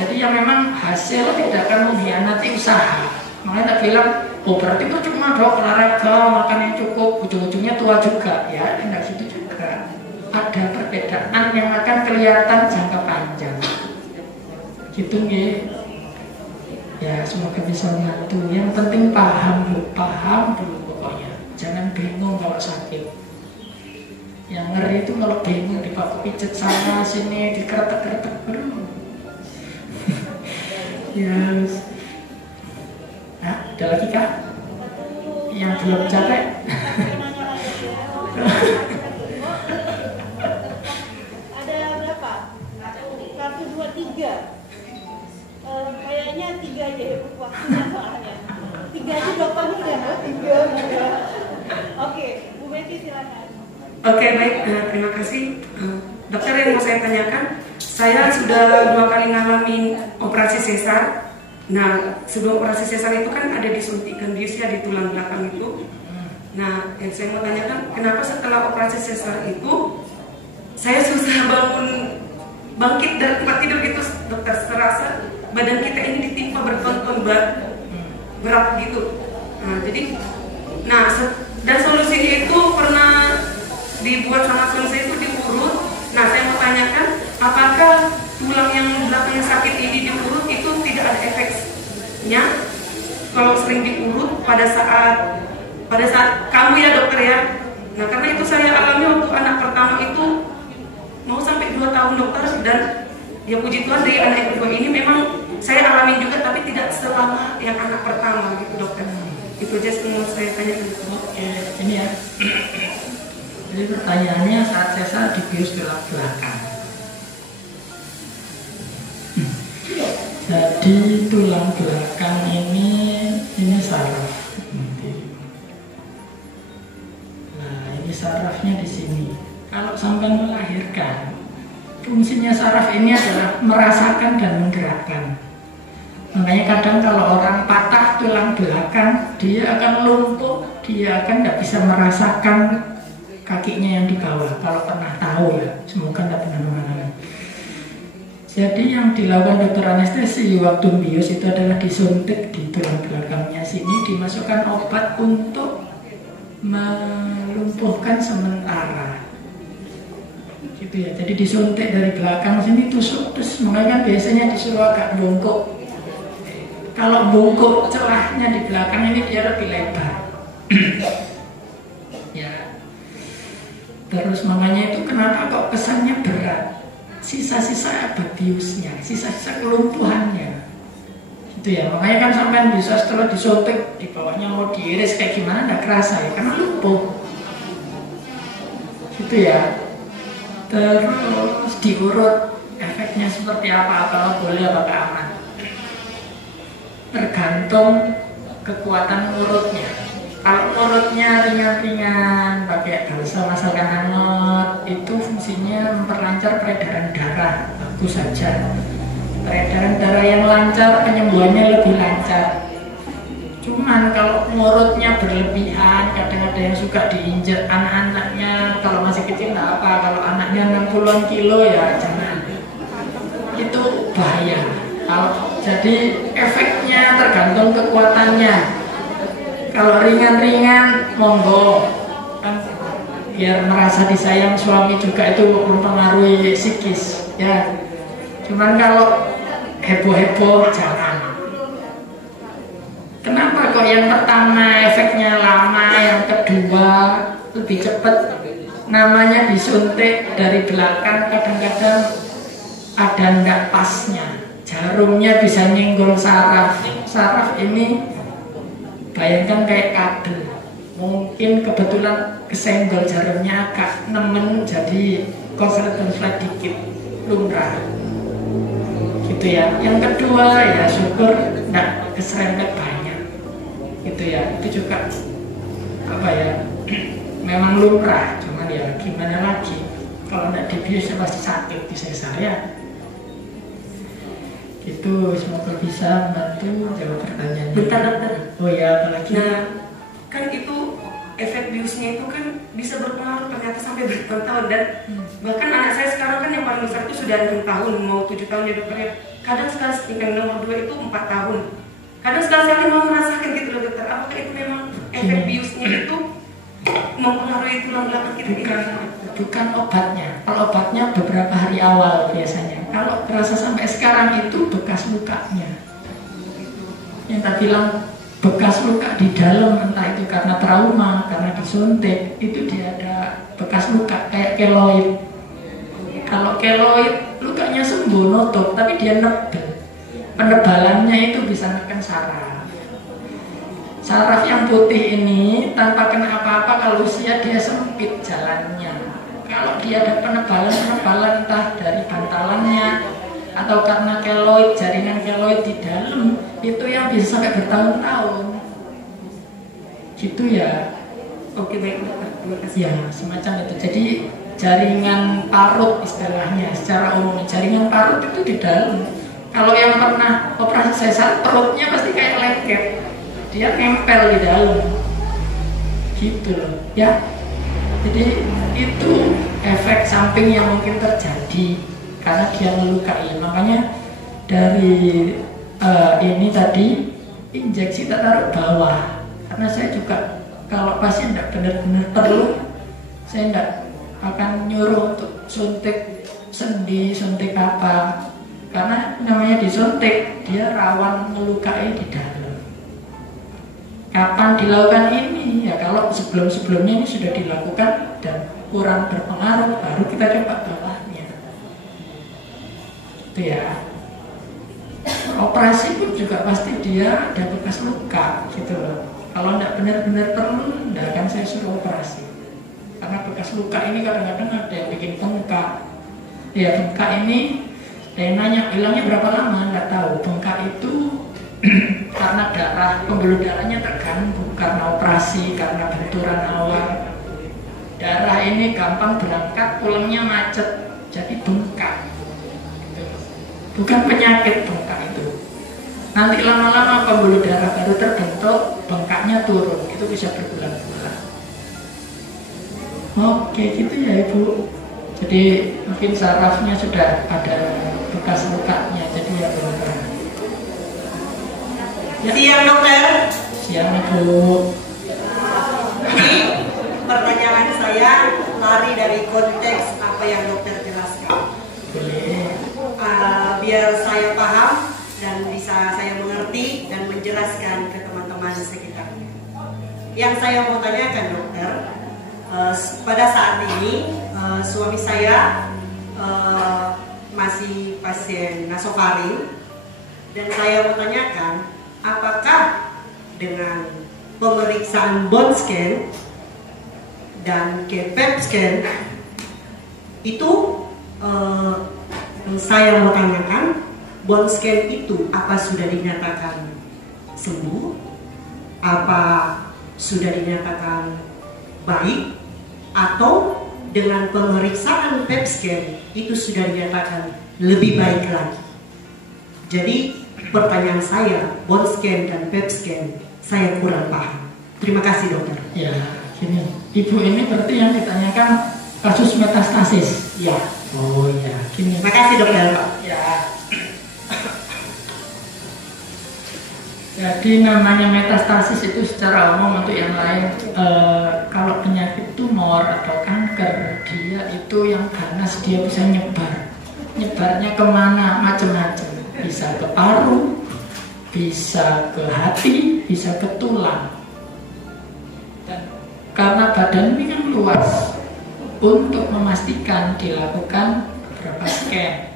Jadi yang memang hasil tidak akan mengkhianati usaha. Makanya tak bilang, oh berarti itu cuma dok olahraga, makan yang cukup, ujung-ujungnya tua juga ya, tidak gitu juga. Ada perbedaan yang akan kelihatan jangka panjang gitu ya. Ya semoga bisa membantu. Yang penting paham dulu pokoknya. Jangan bingung kalau sakit. Yang ngeri itu kalau bingung dipakai pijet sana sini, dikeretek-keretek. Yes. Nah, ada lagi kah? Yang belum capek? Ada berapa? 1, 2, 3. Kayaknya 3 aja ya waktunya soalnya. 3 aja dokternya udah mau 3. Oke, Bu Betty silakan. Oke baik, terima kasih. Dokter yang mau saya tanyakan, saya sudah 2 kali ngalamin operasi sesar. Nah sebelum operasi sesar itu kan ada disuntikan bius ya di tulang belakang itu. Nah yang saya mau tanyakan, kenapa setelah operasi sesar itu saya susah bangkit dari tempat tidur gitu dokter, terasa badan kita ini ditimpa bertonton berat gitu. Nah, jadi, dan solusinya itu pernah dibuat sama suami saya itu diurut. Nah, saya mau tanyakan, apakah tulang yang belakang sakit ini diurut itu tidak ada efeknya? Kalau sering diurut pada saat kamu ya dokter ya. Nah, karena itu saya alami waktu anak pertama itu mau sampai 2 tahun dokter, dan ya puji Tuhan dari anak yang kedua ini memang saya alami juga, tapi tidak selama yang anak pertama gitu dokter. Itu aja yang saya tanyakan. Oke, ini ya. Jadi pertanyaannya saat sesar dibius tulang belakang. Jadi tulang belakang ini saraf. Nah ini sarafnya di sini. Kalau sampai melahirkan, fungsinya saraf ini adalah merasakan dan menggerakkan. Makanya kadang kalau orang patah tulang belakang, dia akan lumpuh, dia akan tidak bisa merasakan kakinya yang di bawah. Kalau pernah tahu ya, semoga tidak pernah mengalami. Jadi yang dilakukan dokter anestesi waktu bius itu adalah disuntik di tulang belakangnya sini, dimasukkan obat untuk melumpuhkan sementara. Gitu ya. Jadi disuntik dari belakang sini, tusuk, terus makanya biasanya disuruh agak bungkuk. Kalau bungkuk celahnya di belakang ini dia lebih lebar. Ya. Terus makanya itu kenapa kok kesannya berat? Sisa-sisa abadiusnya, sisa-sisa kelumpuhannya. Gitu ya. Makanya kan sampai bisa setelah disuntik di bawahnya mau diiris kayak gimana nggak kerasa ya, karena lumpuh. Gitu ya. Terus diurut efeknya seperti apa, apakah boleh apakah aman, tergantung kekuatan ngurutnya. Kalau ngurutnya ringan-ringan, pakai balsam masakan hangat, itu fungsinya memperlancar peredaran darah, bagus saja. Peredaran darah yang lancar, penyembuhannya lebih lancar. Cuman kalau ngurutnya berlebihan, kadang ada yang suka diinjak anak-anaknya. Kalau masih kecil nggak apa, kalau anaknya 60-an kilo ya jangan. Itu bahaya. Jadi efeknya tergantung kekuatannya. Kalau ringan-ringan, monggo, kan biar merasa disayang suami juga, itu mempengaruhi psikis, ya. Cuman kalau heboh-heboh jangan. Kenapa kok yang pertama efeknya lama, yang kedua lebih cepat? Namanya disuntik dari belakang, kadang-kadang ada nggak pasnya. Jarumnya bisa nyenggol saraf. Saraf ini bayangkan kayak kadel, mungkin kebetulan kesenggol jarumnya agak nemen, jadi korsleting flat dikit, lumrah gitu ya. Yang kedua ya syukur nggak keserempet banyak gitu ya, itu juga apa ya, memang lumrah. Cuman ya gimana lagi, kalau nggak dibius ya pasti sakit di sesar ya. Itu semoga bisa membantu jawab pertanyaannya. Bentar dokter. Oh ya, apalagi? Nah, kan itu efek biusnya itu kan bisa berpengaruh ternyata sampai bertahun-tahun, dan bahkan anak saya sekarang kan yang paling besar itu sudah 6 tahun, mau 7 tahun ya dokter ya. Kadang sekali yang nomor 2 itu 4 tahun. Kadang sekali mau merasakan gitu loh dokter. Apakah itu memang efek biusnya itu mempengaruhi tulang belakang kita? Bukan obatnya. Kalau obatnya beberapa hari awal biasanya. Kalau terasa sampai sekarang itu bekas lukanya. Yang tak bilang bekas luka di dalam, entah itu karena trauma, karena disuntik, itu dia ada bekas luka kayak keloid. Kalau keloid lukanya sembuh nutup, tapi dia nebel. Penebalannya itu bisa neken saraf. Saraf yang putih ini tanpa kena apa-apa, kalau usia dia sempit jalannya. Kalau dia ada penebalan entah dari bantalannya atau karena keloid, jaringan keloid di dalam, itu yang bisa sampai bertahun-tahun. Gitu ya. Oke, baik dokter, terima kasih. Ya, semacam itu. Jadi jaringan parut istilahnya, secara umum jaringan parut itu di dalam. Kalau yang pernah operasi sesar, perutnya pasti kayak lengket, dia nempel di dalam. Gitu loh, ya. Jadi itu efek samping yang mungkin terjadi karena dia melukai. Makanya dari ini tadi injeksi tak taruh bawah, karena saya juga kalau pasien tidak benar-benar perlu, saya tidak akan nyuruh untuk suntik sendi, suntik apa, karena namanya disuntik dia rawan melukai di dalam. Kapan dilakukan ini? Ya kalau sebelum-sebelumnya ini sudah dilakukan dan kurang berpengaruh, baru kita coba bawahnya. Itu ya. Operasi pun juga pasti dia ada bekas luka gitu loh. Kalau tidak benar-benar perlu, tidak akan saya suruh operasi. Karena bekas luka ini kadang-kadang ada yang bikin bengkak. Ya bengkak ini, saya nanya hilangnya berapa lama, nggak tahu. Bengkak itu karena darah, pembuluh darahnya terganggu karena operasi, karena benturan awal. Darah ini gampang berangkat, pulangnya macet, jadi bengkak. Bukan penyakit bengkak itu. Nanti lama-lama pembuluh darah baru terbentuk, bengkaknya turun, itu bisa berbulan-bulan. Oke, gitu ya Ibu. Jadi mungkin sarafnya sudah ada bekas lukanya, jadi ya bengkak. Ya. Siang dokter. Siang Ibu. Ini pertanyaan saya lari dari konteks apa yang dokter jelaskan. Boleh. Biar saya paham dan bisa saya mengerti dan menjelaskan ke teman-teman sekitarnya. Yang saya mau tanyakan dokter, pada saat ini suami saya masih pasien nasofaring, dan saya mau tanyakan, apakah dengan pemeriksaan bone scan dan PET scan itu saya mau tanyakan, bone scan itu apa sudah dinyatakan sembuh apa sudah dinyatakan baik atau dengan pemeriksaan PET scan itu sudah dinyatakan lebih baik lagi. Jadi pertanyaan saya, bone scan dan PET scan saya kurang paham. Terima kasih dokter. Ya, gini, ibu ini berarti yang ditanyakan kasus metastasis. Ya. Oh ya, gini. Terima kasih dokter. Ya. Jadi namanya metastasis itu secara umum untuk yang lain, kalau penyakit tumor atau kanker, dia itu yang ganas dia bisa nyebar. Nyebarnya kemana? Macam-macam. Bisa ke paru, bisa ke hati, bisa ke tulang. Dan karena badan ini kan luas, untuk memastikan dilakukan beberapa scan.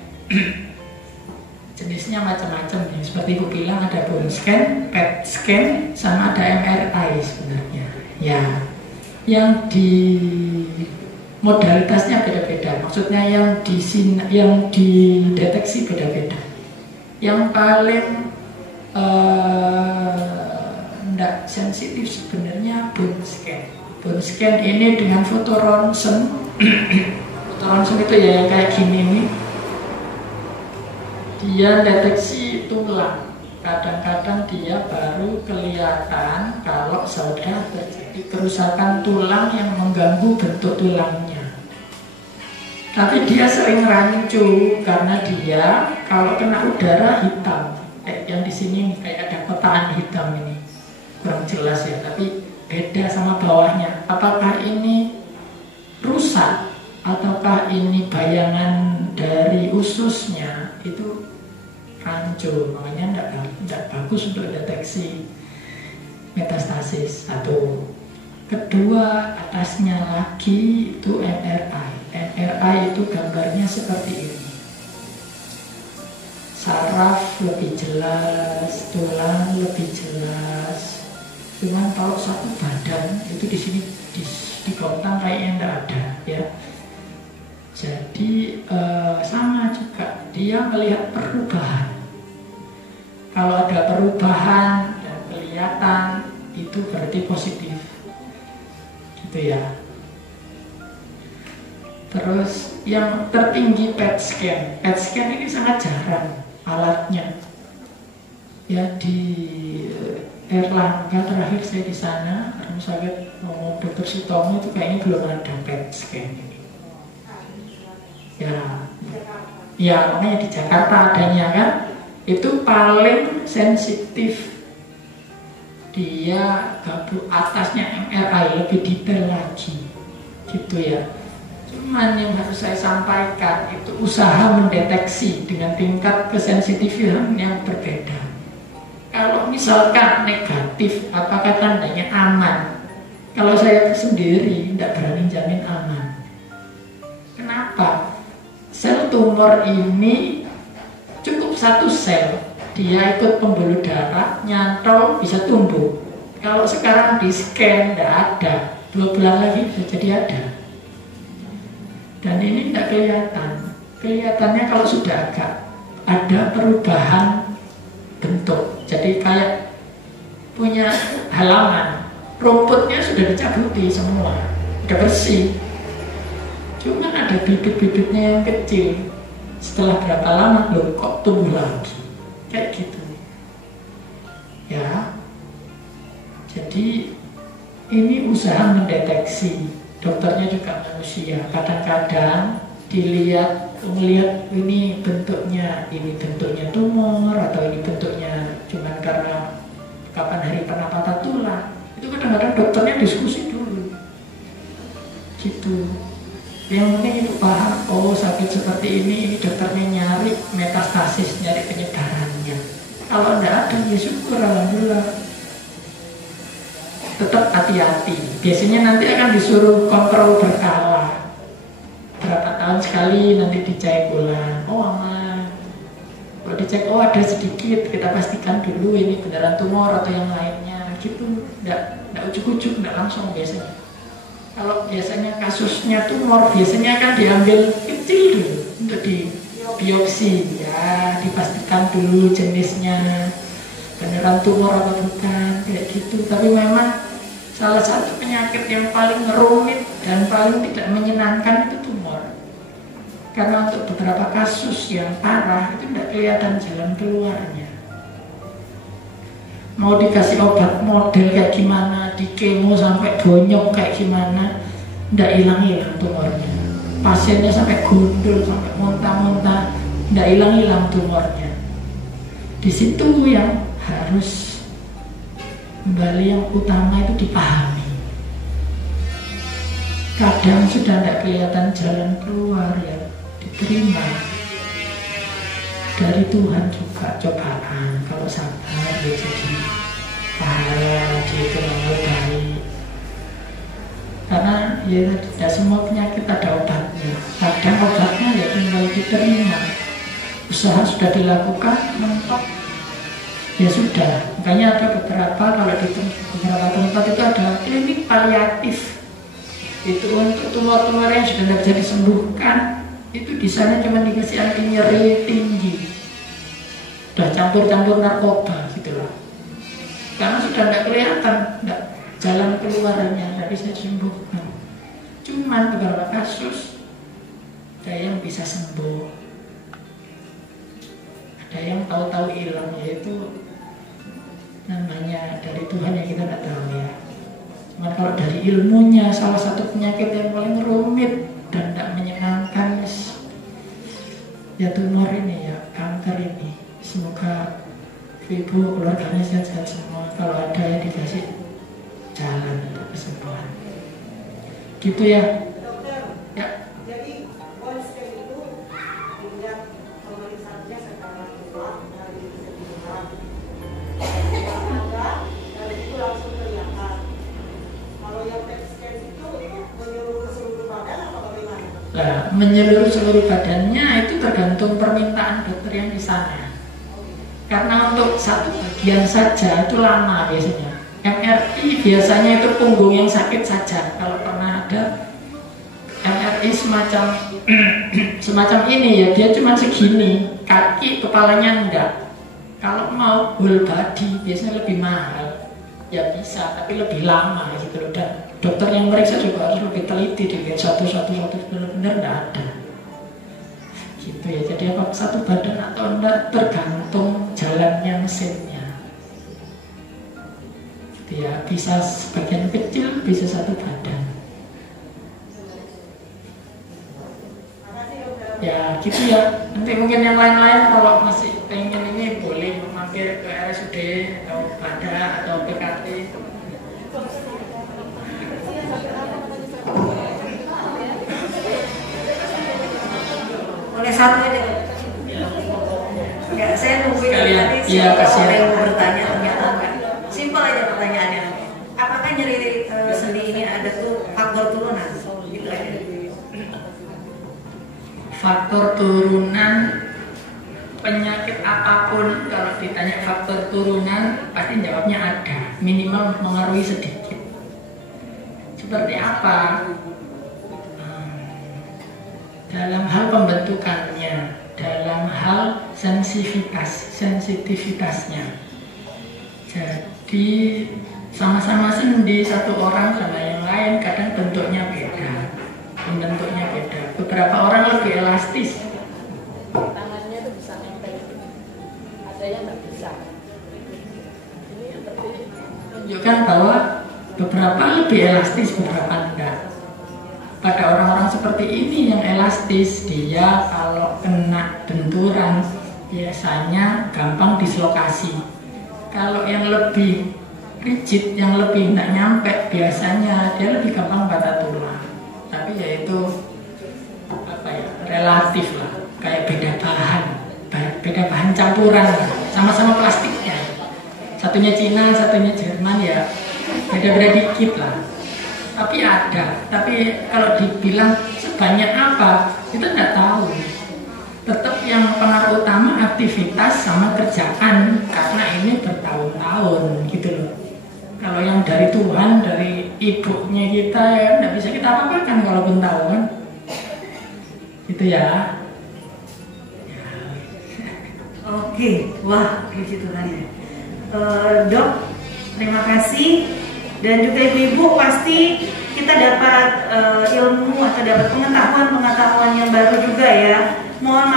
Jenisnya macam-macam nih, seperti ibu bilang ada bone scan, PET scan, sama ada MRI sebenarnya. Ya, yang di modalitasnya beda-beda. Maksudnya yang dideteksi beda-beda. Yang paling tidak sensitif sebenarnya bone scan. Bone scan ini dengan foto ronsen, foto ronsen itu ya yang kayak gini nih. Dia deteksi tulang. Kadang-kadang dia baru kelihatan kalau sudah terjadi kerusakan tulang yang mengganggu bentuk tulangnya. Tapi dia sering rancu karena dia kalau kena udara hitam. Yang di sini nih, kayak ada kotaan hitam ini. Kurang jelas ya, tapi beda sama bawahnya. Apakah ini rusak ataukah ini bayangan dari ususnya? Itu rancu, makanya tidak bagus untuk deteksi metastasis. Satu. Kedua, atasnya lagi itu MRI. MRI itu gambarnya seperti ini. Saraf lebih jelas, tulang lebih jelas. Cuman kalau satu badan itu di sini di kontang kayaknya tidak ada, ya. Jadi sama juga dia melihat perubahan. Kalau ada perubahan dan kelihatan itu berarti positif, gitu ya. Terus yang tertinggi PET scan. PET scan ini sangat jarang alatnya. Ya di Erlangga terakhir saya di sana, rumah sakit Dr. Sutomo itu kayaknya belum ada PET scan ini. Ya makanya di Jakarta adanya kan. Itu paling sensitif. Dia gabung atasnya MRI lebih detail lagi, gitu ya. Cuman yang harus saya sampaikan itu usaha mendeteksi dengan tingkat kesensitifan yang berbeda. Kalau misalkan negatif, apakah tandanya aman? Kalau saya sendiri tidak berani jamin aman. Kenapa? Sel tumor ini cukup satu sel, dia ikut pembuluh darah, nyantol, bisa tumbuh. Kalau sekarang di scan tidak ada, 2 bulan lagi bisa jadi ada. Dan ini tidak kelihatan. Kelihatannya kalau sudah agak ada perubahan bentuk. Jadi kayak punya halaman, rumputnya sudah dicabuti semua, sudah bersih. Cuman ada bibit-bibitnya yang kecil. Setelah berapa lama loh kok tumbuh lagi, kayak gitu ya. Jadi ini usaha mendeteksi. Dokternya juga manusia, kadang-kadang melihat ini bentuknya tumor atau ini bentuknya cuman karena kapan hari pernah patah tulang. Itu kadang-kadang dokternya diskusi dulu gitu. Yang penting itu paham, oh sakit seperti ini dokternya nyari metastasis, nyari penyebarannya. Kalau tidak ada, ya syukur, alhamdulillah. Tetap hati-hati. Biasanya nanti akan disuruh kontrol berkala. Berapa tahun sekali nanti dicek ulang. Oh aman. Kalau dicek, oh ada sedikit, kita pastikan dulu ini beneran tumor atau yang lainnya. Gitu, tidak ujuk-ujuk, tidak langsung biasanya. Kalau biasanya kasusnya tumor, biasanya akan diambil kecil dulu untuk di biopsi, ya dipastikan dulu jenisnya, beneran tumor apa bukan, kayak gitu. Tapi memang salah satu penyakit yang paling rumit dan paling tidak menyenangkan itu tumor. Karena untuk beberapa kasus yang parah itu tidak kelihatan jalan keluarnya. Mau dikasih obat model kayak gimana, di kemo sampai bonyok kayak gimana, tidak hilang-hilang tumornya. Pasiennya sampai gundul, sampai muntah-muntah, tidak hilang-hilang tumornya. Di situ yang harus kembali yang utama itu dipahami. Kadang sudah tidak kelihatan jalan keluar, ya diterima. Dari Tuhan juga cobaan. Kalau sabar ya jadi pahala, jadi orang baik. Karena ya tidak semua penyakit ada obatnya. Kadang obatnya ya tinggal diterima. Usaha sudah dilakukan, mentok ya sudah. Makanya ada beberapa, kalau di beberapa tempat itu ada klinik paliatif. Itu untuk tumor-tumor yang sudah tidak bisa disembuhkan. Itu di sana cuma dikasih anti nyeri tinggi. Sudah campur-campur narkoba gitu loh. Karena sudah tidak kelihatan, tidak jalan keluarnya, tidak bisa disembuhkan. Cuman beberapa kasus ada yang bisa sembuh, ada yang tahu-tahu hilang, yaitu namanya dari Tuhan yang kita tidak tahu ya. Cuman kalau dari ilmunya, salah satu penyakit yang paling rumit dan tidak menyenangkan ya tumor ini, ya kanker ini. Semoga ibu keluarganya sehat-sehat semua. Kalau ada yang dikasih jalan untuk kesembuhan. Gitu ya. Ya. Jadi konsep itu dilihat pemeriksaannya secara luas dari keseluruhan. Ada dari itu langsung kelihatan. Kalau yang PET scan itu menyeluruh seluruh badan atau bagaimana? Nah, menyeluruh seluruh badannya itu tergantung permintaan dokter yang di sana. Karena untuk satu bagian saja itu lama biasanya. MRI biasanya itu punggung yang sakit saja. Kalau pernah ada MRI semacam ini ya, dia cuma segini, kaki kepalanya enggak. Kalau mau whole body biasanya lebih mahal. Ya bisa, tapi lebih lama gitu loh. Dan dokter yang meriksa juga harus lebih teliti, dilihat satu-satu benar-benar enggak ada. Gitu ya. Jadi apa satu badan atau enggak tergantung jalannya mesinnya. Ya bisa sebagian kecil, bisa satu badan. Ya gitu ya. Nanti mungkin yang lain-lain kalau masih pengen ini boleh mampir ke RSUD atau Bada atau PKT. Oleh satu aja. Ya, saya nungguin tadi siapa yang mau bertanya ternyata enggak. Simpel aja pertanyaannya. Apakah nyeri sendi ini ada tuh faktor turunan? Gitu aja. Faktor turunan penyakit apapun, kalau ditanya faktor turunan pasti jawabnya ada, minimal mengaruhi sedikit. Seperti apa? Dalam hal pembentukannya, dalam hal sensitivitasnya. Jadi sama-sama sendi satu orang sama yang lain kadang bentuknya beda, bentuknya beda. Beberapa orang lebih elastis. Tangannya itu bisa nempel, ada yang nggak bisa. Ini Menunjukkan bahwa beberapa lebih elastis, beberapa enggak. Pada orang-orang seperti ini yang elastis, dia kalau kena benturan biasanya gampang dislokasi. Kalau yang lebih rigid, yang lebih tidak nyampe, biasanya dia lebih gampang patah tulang. Tapi yaitu apa ya, relatif lah, kayak beda bahan campuran, sama-sama plastiknya. Satunya Cina, satunya Jerman, ya beda-beda dikit lah. Tapi ada, tapi kalau dibilang sebanyak apa, kita tidak tahu. Tetap yang pengaruh utama aktivitas sama kerjaan, karena ini bertahun-tahun gitu loh. Kalau yang dari Tuhan, dari ibunya kita ya tidak bisa kita apa-apakan walaupun tahu kan. Gitu ya. Oke, wah puji Tuhan ya. Dok, terima kasih. Dan juga ibu-ibu pasti kita dapat ilmu atau dapat pengetahuan yang baru juga ya. Mohon